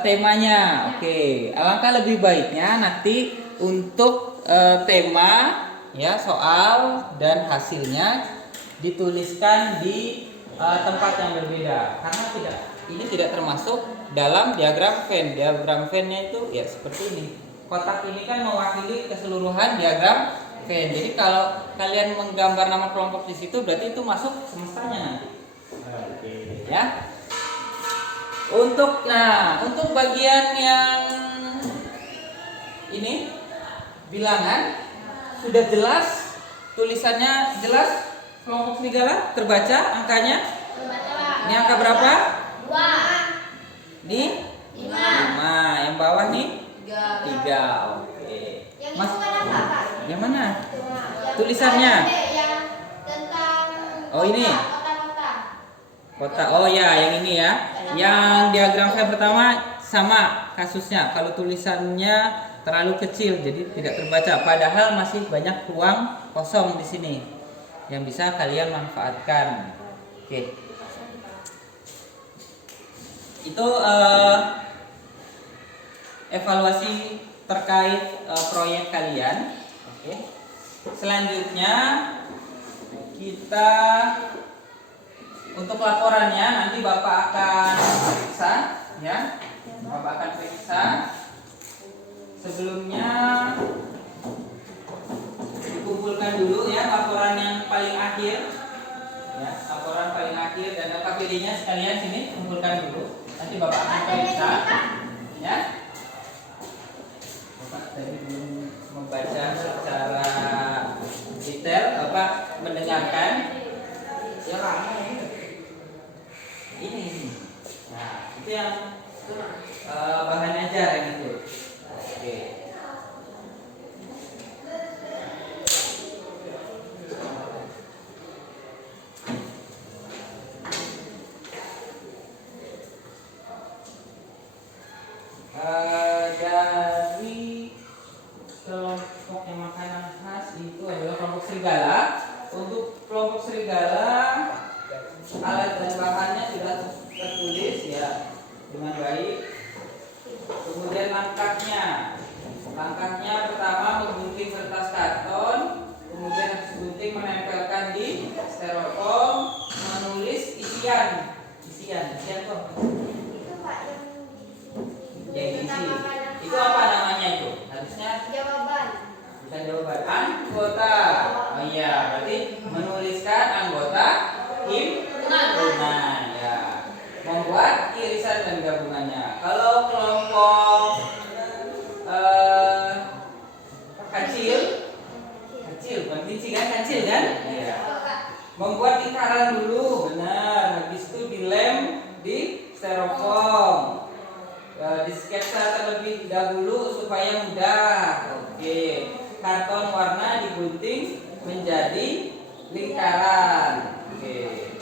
temanya. Oke, alangkah lebih baiknya nanti untuk tema ya soal dan hasilnya dituliskan di tempat yang berbeda karena ini tidak termasuk dalam diagram Venn. Diagram Venn-nya itu ya seperti ini. Kotak ini kan mewakili keseluruhan diagram Venn. Jadi kalau kalian menggambar nama kelompok di situ berarti itu masuk semestanya nanti. Oke, ya. Untuk bagian yang ini bilangan sudah jelas, tulisannya jelas, kelompok serigala terbaca angkanya. Terbaca, Pak. Ini angka berapa? 2. Di 5. Yang bawah nih 3. Oke. Yang Mas, itu kan apa Pak? yang mana? Yang Tulisannya? yang tentang Oh, ini. kota-kota. Kota. Oh ya, yang ini ya. Yang diagram Venn pertama sama kasusnya. Kalau tulisannya terlalu kecil jadi tidak terbaca. Padahal masih banyak ruang kosong di sini yang bisa kalian manfaatkan. Oke. Itu evaluasi terkait proyek kalian. Oke. Selanjutnya kita untuk laporannya nanti Bapak akan periksa ya. Bapak akan periksa. Sebelumnya dikumpulkan dulu ya laporan yang paling akhir. Ya, laporan paling akhir dan LKPD-nya sekalian sini kumpulkan dulu. Nanti Bapak akan periksa. Ya. Bapak tadi belum membaca secara detail, Bapak mendengarkan. Ya, kelompoknya makanan khas itu adalah kelompok serigala. Untuk kelompok serigala, alat dan bahannya sudah tertulis ya dengan baik. Kemudian langkahnya pertama menggunting kertas karton, kemudian habis gunting menempelkan di styrofoam, menulis isian kok. Itu Pak Yang tentang diisi. makanan Itu khas. apa namanya itu? Harusnya Jawaban. bukan jawaban. Anggota. Oh iya, berarti menuliskan anggota himpunan ya. Membuat irisan dan gabungannya. Kalau kelompok kecil bukan kunci kan, kecil kan? Iya. Membuat lingkaran dulu, benar. Habis itu dilem di styrofoam. Di sketsa terlebih dahulu supaya mudah. Oke. Karton warna digunting menjadi lingkaran. Oke.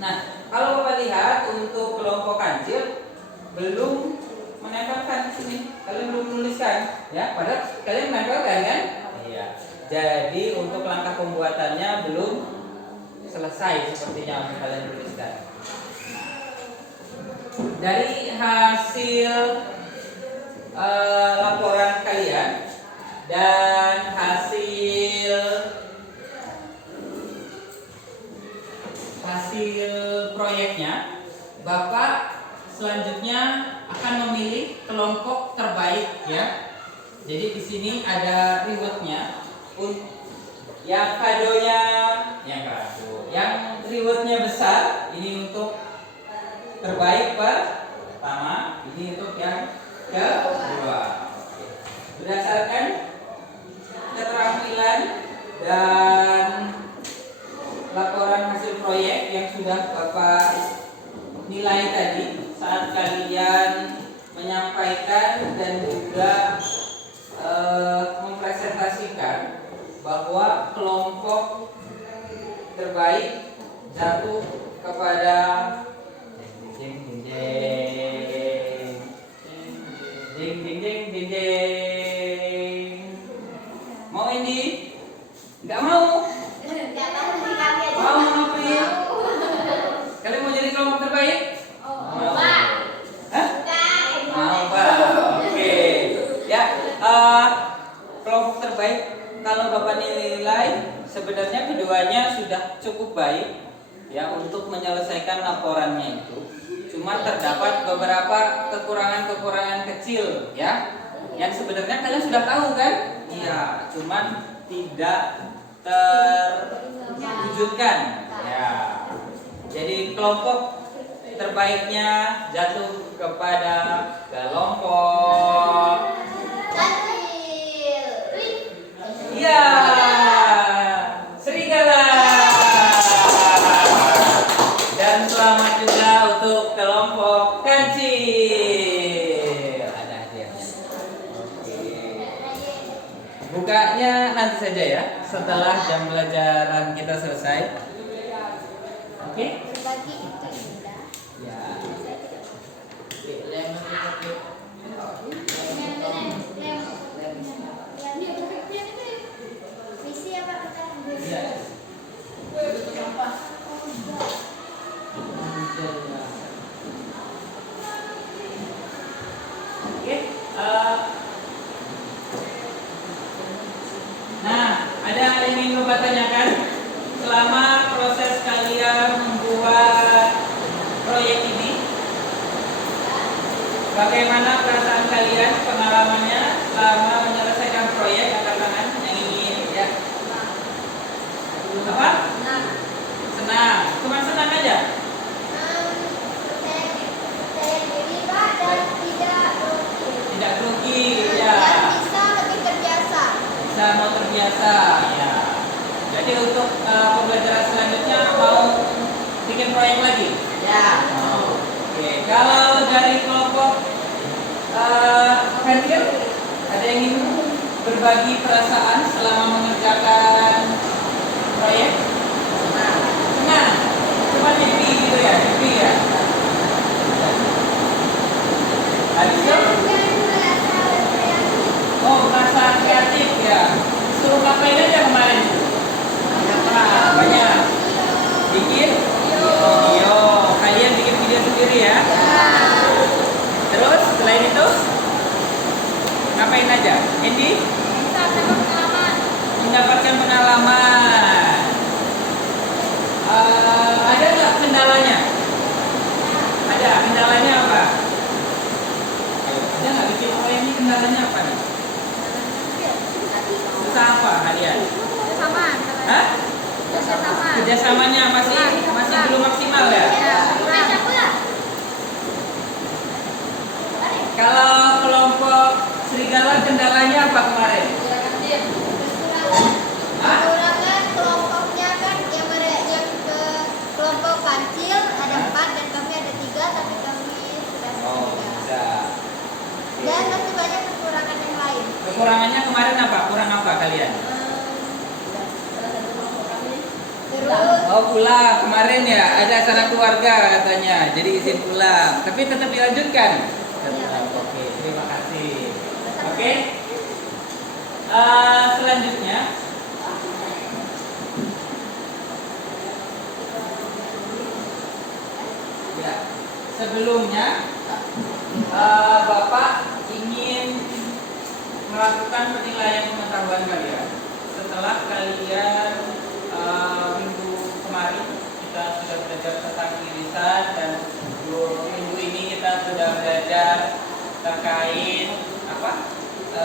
Nah, kalau Bapak lihat untuk kelompok kancil belum menempelkan di sini. Kalian belum menuliskan, ya? Padahal kalian menempelkan kan? Iya. Jadi untuk langkah pembuatannya belum selesai sepertinya untuk kalian tuliskan. Dari hasil laporan kalian dan hasil proyeknya, Bapak selanjutnya akan memilih kelompok terbaik ya. Jadi di sini ada rewardnya. Yang kadonya, yang rewardnya besar ini untuk terbaik pertama, ini untuk yang kedua. Berdasarkan keterampilan dan laporan hasil proyek yang sudah Bapak nilai tadi saat kalian menyampaikan dan juga mempresentasikan bahwa kelompok terbaik jatuh kepada ding mau ini nggak mau mau ngapain kalian mau jadi kelompok terbaik mau Hah? mau Pak oke ya kelompok terbaik kalau Bapak nilai sebenarnya keduanya sudah cukup baik ya untuk menyelesaikan laporannya itu. Cuma terdapat beberapa kekurangan-kekurangan kecil ya. Yang sebenarnya kalian sudah tahu kan? Iya, cuman tidak terwujudkan ya. Jadi kelompok terbaiknya jatuh kepada kelompok iya, serigala. Dan selamat juga untuk kelompok kancil. Ada hadiahnya. Oke. Bukanya nanti saja ya, setelah jam pelajaran kita selesai. Oke? Berbagi itu indah. Ya. Misi apa kita? Ya. Oke. Nah, ada yang ingin Bapak tanyakan selama proses kalian membuat proyek ini? Bagaimana perasaan kalian, pengalamannya selama menyelesaikan proyek? Angkat tangan yang ingin ya. Apa? Senang. Cuma senang aja? Saya diri Pak dan tidak rugi. Tidak grogi ya. Dan bisa lebih terbiasa. Bisa mau terbiasa ya. Jadi untuk pembelajaran selanjutnya mau bikin proyek lagi? Ya. Oke. Kalau dari kelompok kancil ada yang ingin berbagi perasaan selama mengerjakan proyek? Senang. Cuma happy gitu ya, happy ya. Habis itu? Dan merasa berkreasi. Oh, merasa kreatif ya. Suruh ngapain aja kemarin? Nah, banyak. Bikin video. Kalian bikin video sendiri ya? Terus selain itu ngapain aja? Indi? Mendapatkan pengalaman. Ada nggak kendalanya? Ada. Kendalanya apa? Ada nggak bikin oleh ini kendalanya apa nih? Susah apa kalian? Hah? Kerjasamanya masih belum maksimal ya? Kalau kelompok serigala kendalanya apa kemarin? Kekurangan kelompoknya kan yang ke kelompok kancil ada 4 dan kami ada 3, tapi kami sudah Oh, tiga. bisa. Dan masih banyak kekurangan yang lain. Kekurangannya kemarin apa? Kurang apa kalian? Terus Oh, pulang kemarin ya, ada acara keluarga katanya, jadi izin pulang. Tapi tetap dilanjutkan. Tetap. Oke, terima kasih. Oke. Selanjutnya, ya, sebelumnya Bapak ingin melakukan penilaian pengetahuan kalian. Setelah kalian minggu kemarin kita sudah belajar tentang irisan dan minggu ini kita sudah belajar terkait apa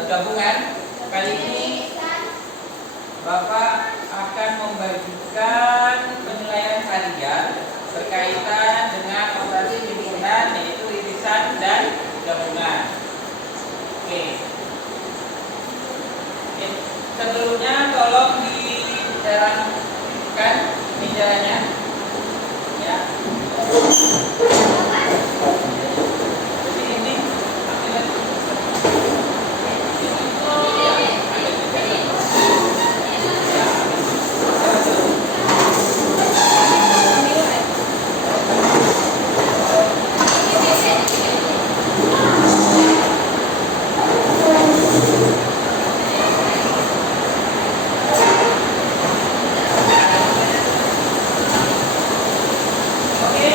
gabungan. Kali ini Bapak akan membagikan penilaian harian berkaitan dengan operasi himpunan, yaitu irisan dan gabungan. Oke. Sebelumnya tolong diterangkan mejanya, ya. Jadi ini Oke,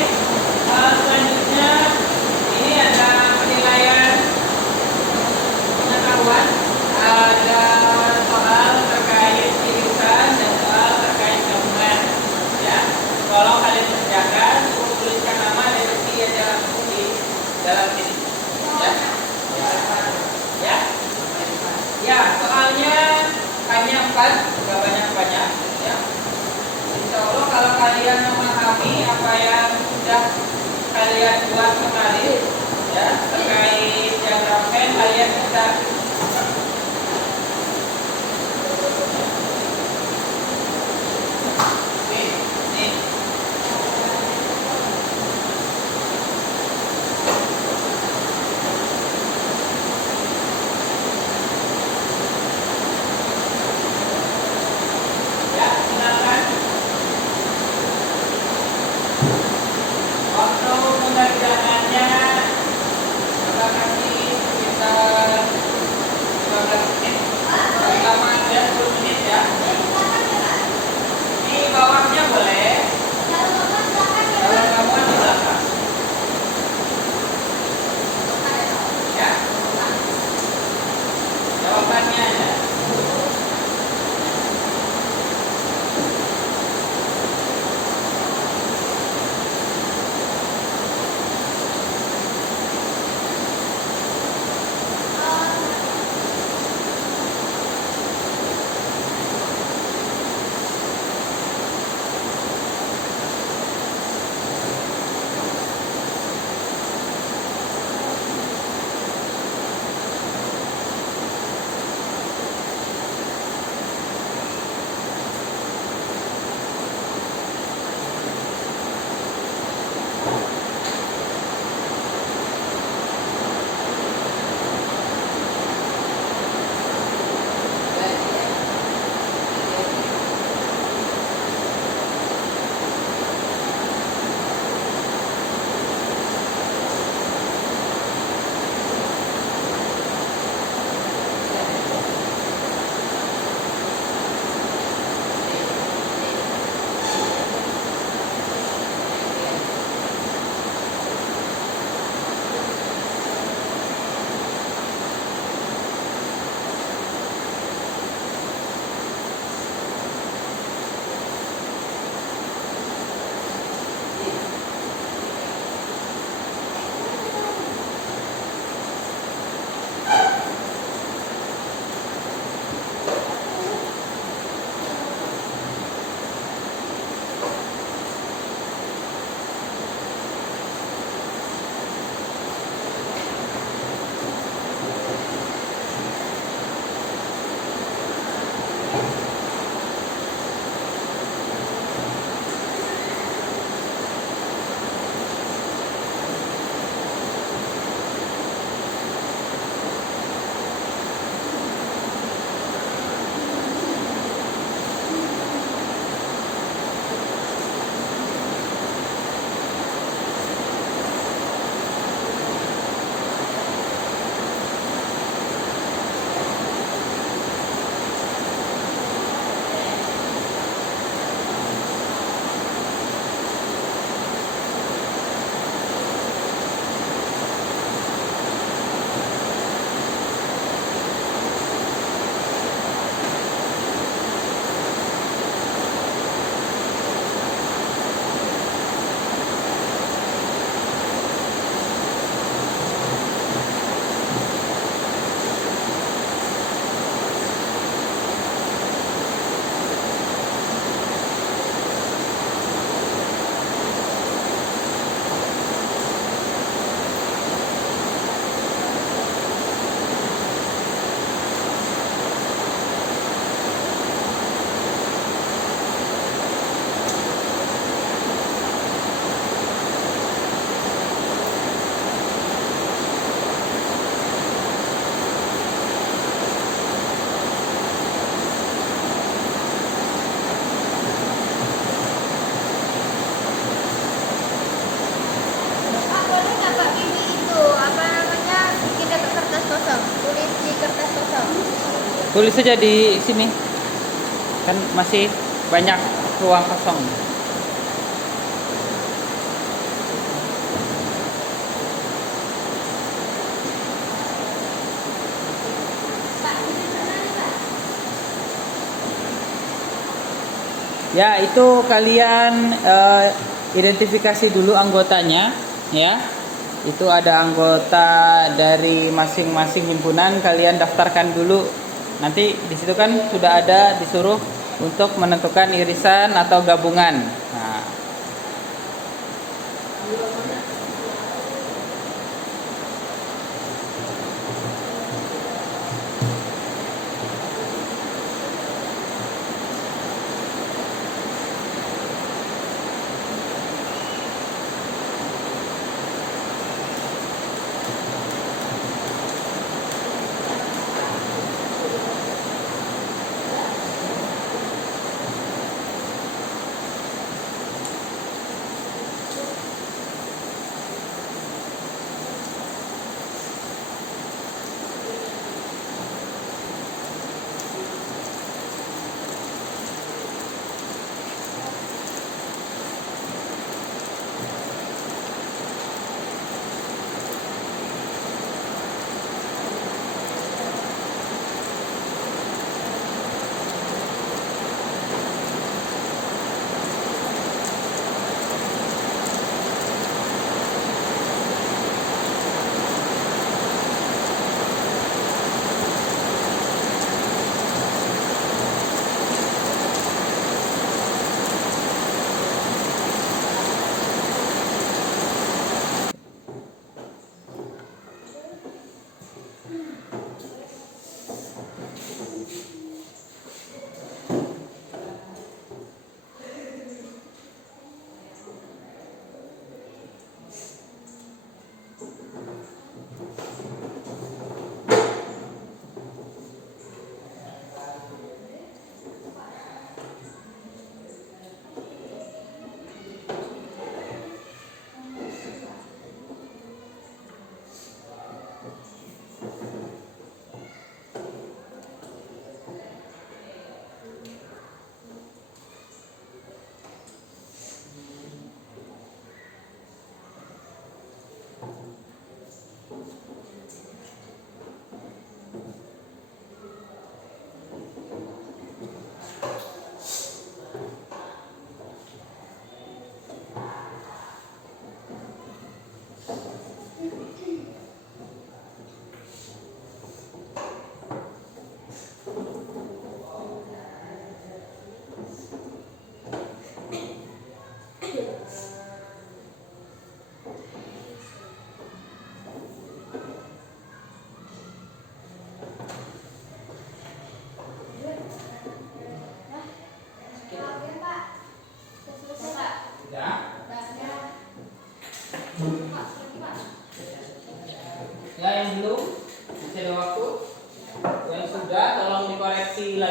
Pak, boleh nggak Pak Bibi itu apa namanya bikin ke kertas kosong, tulis di kertas kosong. Tulis saja di sini. Kan masih banyak ruang kosong. Pak, ini mana nih Pak? Ya, itu kalian identifikasi dulu anggotanya, ya. Itu ada anggota dari masing-masing himpunan, kalian daftarkan dulu. Nanti di situ kan sudah ada disuruh untuk menentukan irisan atau gabungan. Nah,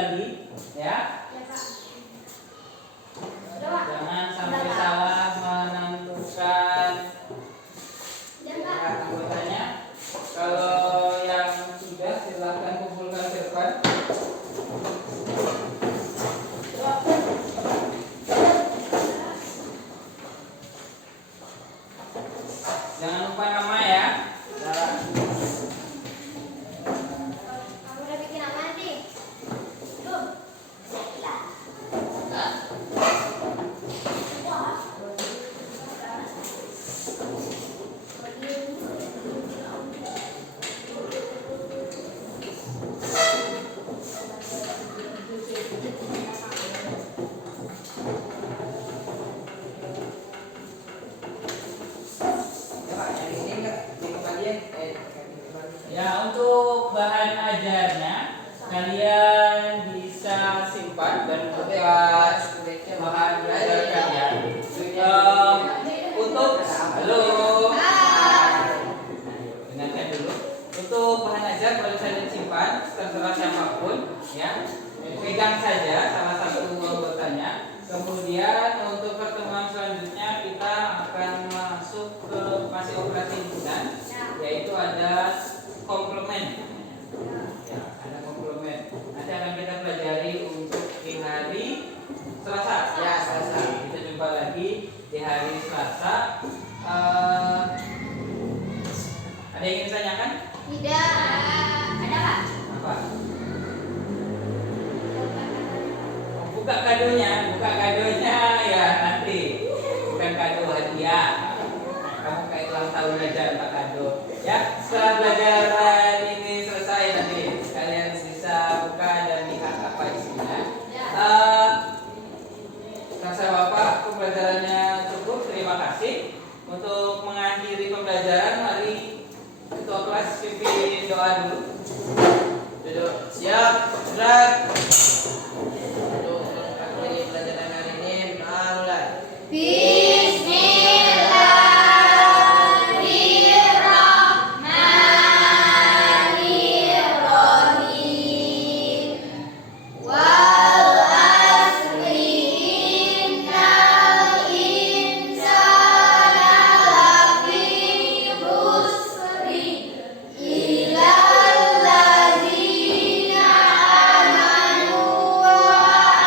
lagi, ya. Ya, Pak. Sudah, Pak. Jangan sampai Sudah, Pak. salah menentukan Ya, Pak. anggotanya. Kalau yang sudah silahkan kumpulkan ke depan. Jangan lupa nama ya. Kamu udah bikin apa nanti? Belum. Ya, untuk bahan ajarnya kalian bisa simpan dan buat bahan ajar kalian. Untuk halo. Dengarkan dulu. Untuk bahan ajar boleh saja simpan terserah siapapun, ya. Pegang saja salah satu anggotanya. Kemudian untuk pertemuan selanjutnya kita akan masuk ke fase operasi himpunan, yaitu ada komplement. Ya, ada komplement. Nanti akan kita pelajari untuk di hari Selasa. Ya, Selasa. Kita jumpa lagi di hari Selasa. Ada yang ingin ditanyakan? Tidak. Ada, Pak. Apa? Buka kadonya ya nanti. Bukan kado hadiah. Kamu kayak ulang tahun aja tak kado. Ya, setelah pelajaran ini selesai nanti kalian bisa buka dan lihat apa isinya. Rasa Bapak pembelajarannya cukup. Terima kasih. Untuk mengakhiri pembelajaran, mari ketua kelas pimpin doa dulu. Duduk. Siap. Gerak. Untuk mengakhiri pelajaran hari ini, doa mulai. Bismillahirrahmanirrahim. Wal asri innal insana lafi khusri illal ladzina amanu wa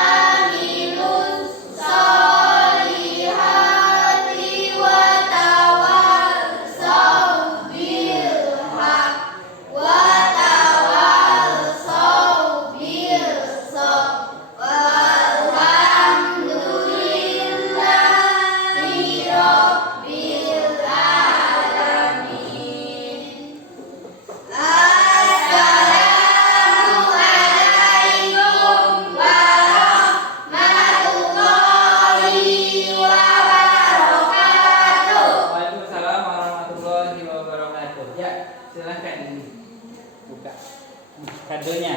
amilus solihati wa tawassaw bil haq wa tawassaw bil sabr walhamdulillahi rabbil alamin. Assalamualaikum warahmatullahi wabarakatuh. Waalaikumsalam warahmatullahi wabarakatuh. Ya, silahkan ini buka kadonya.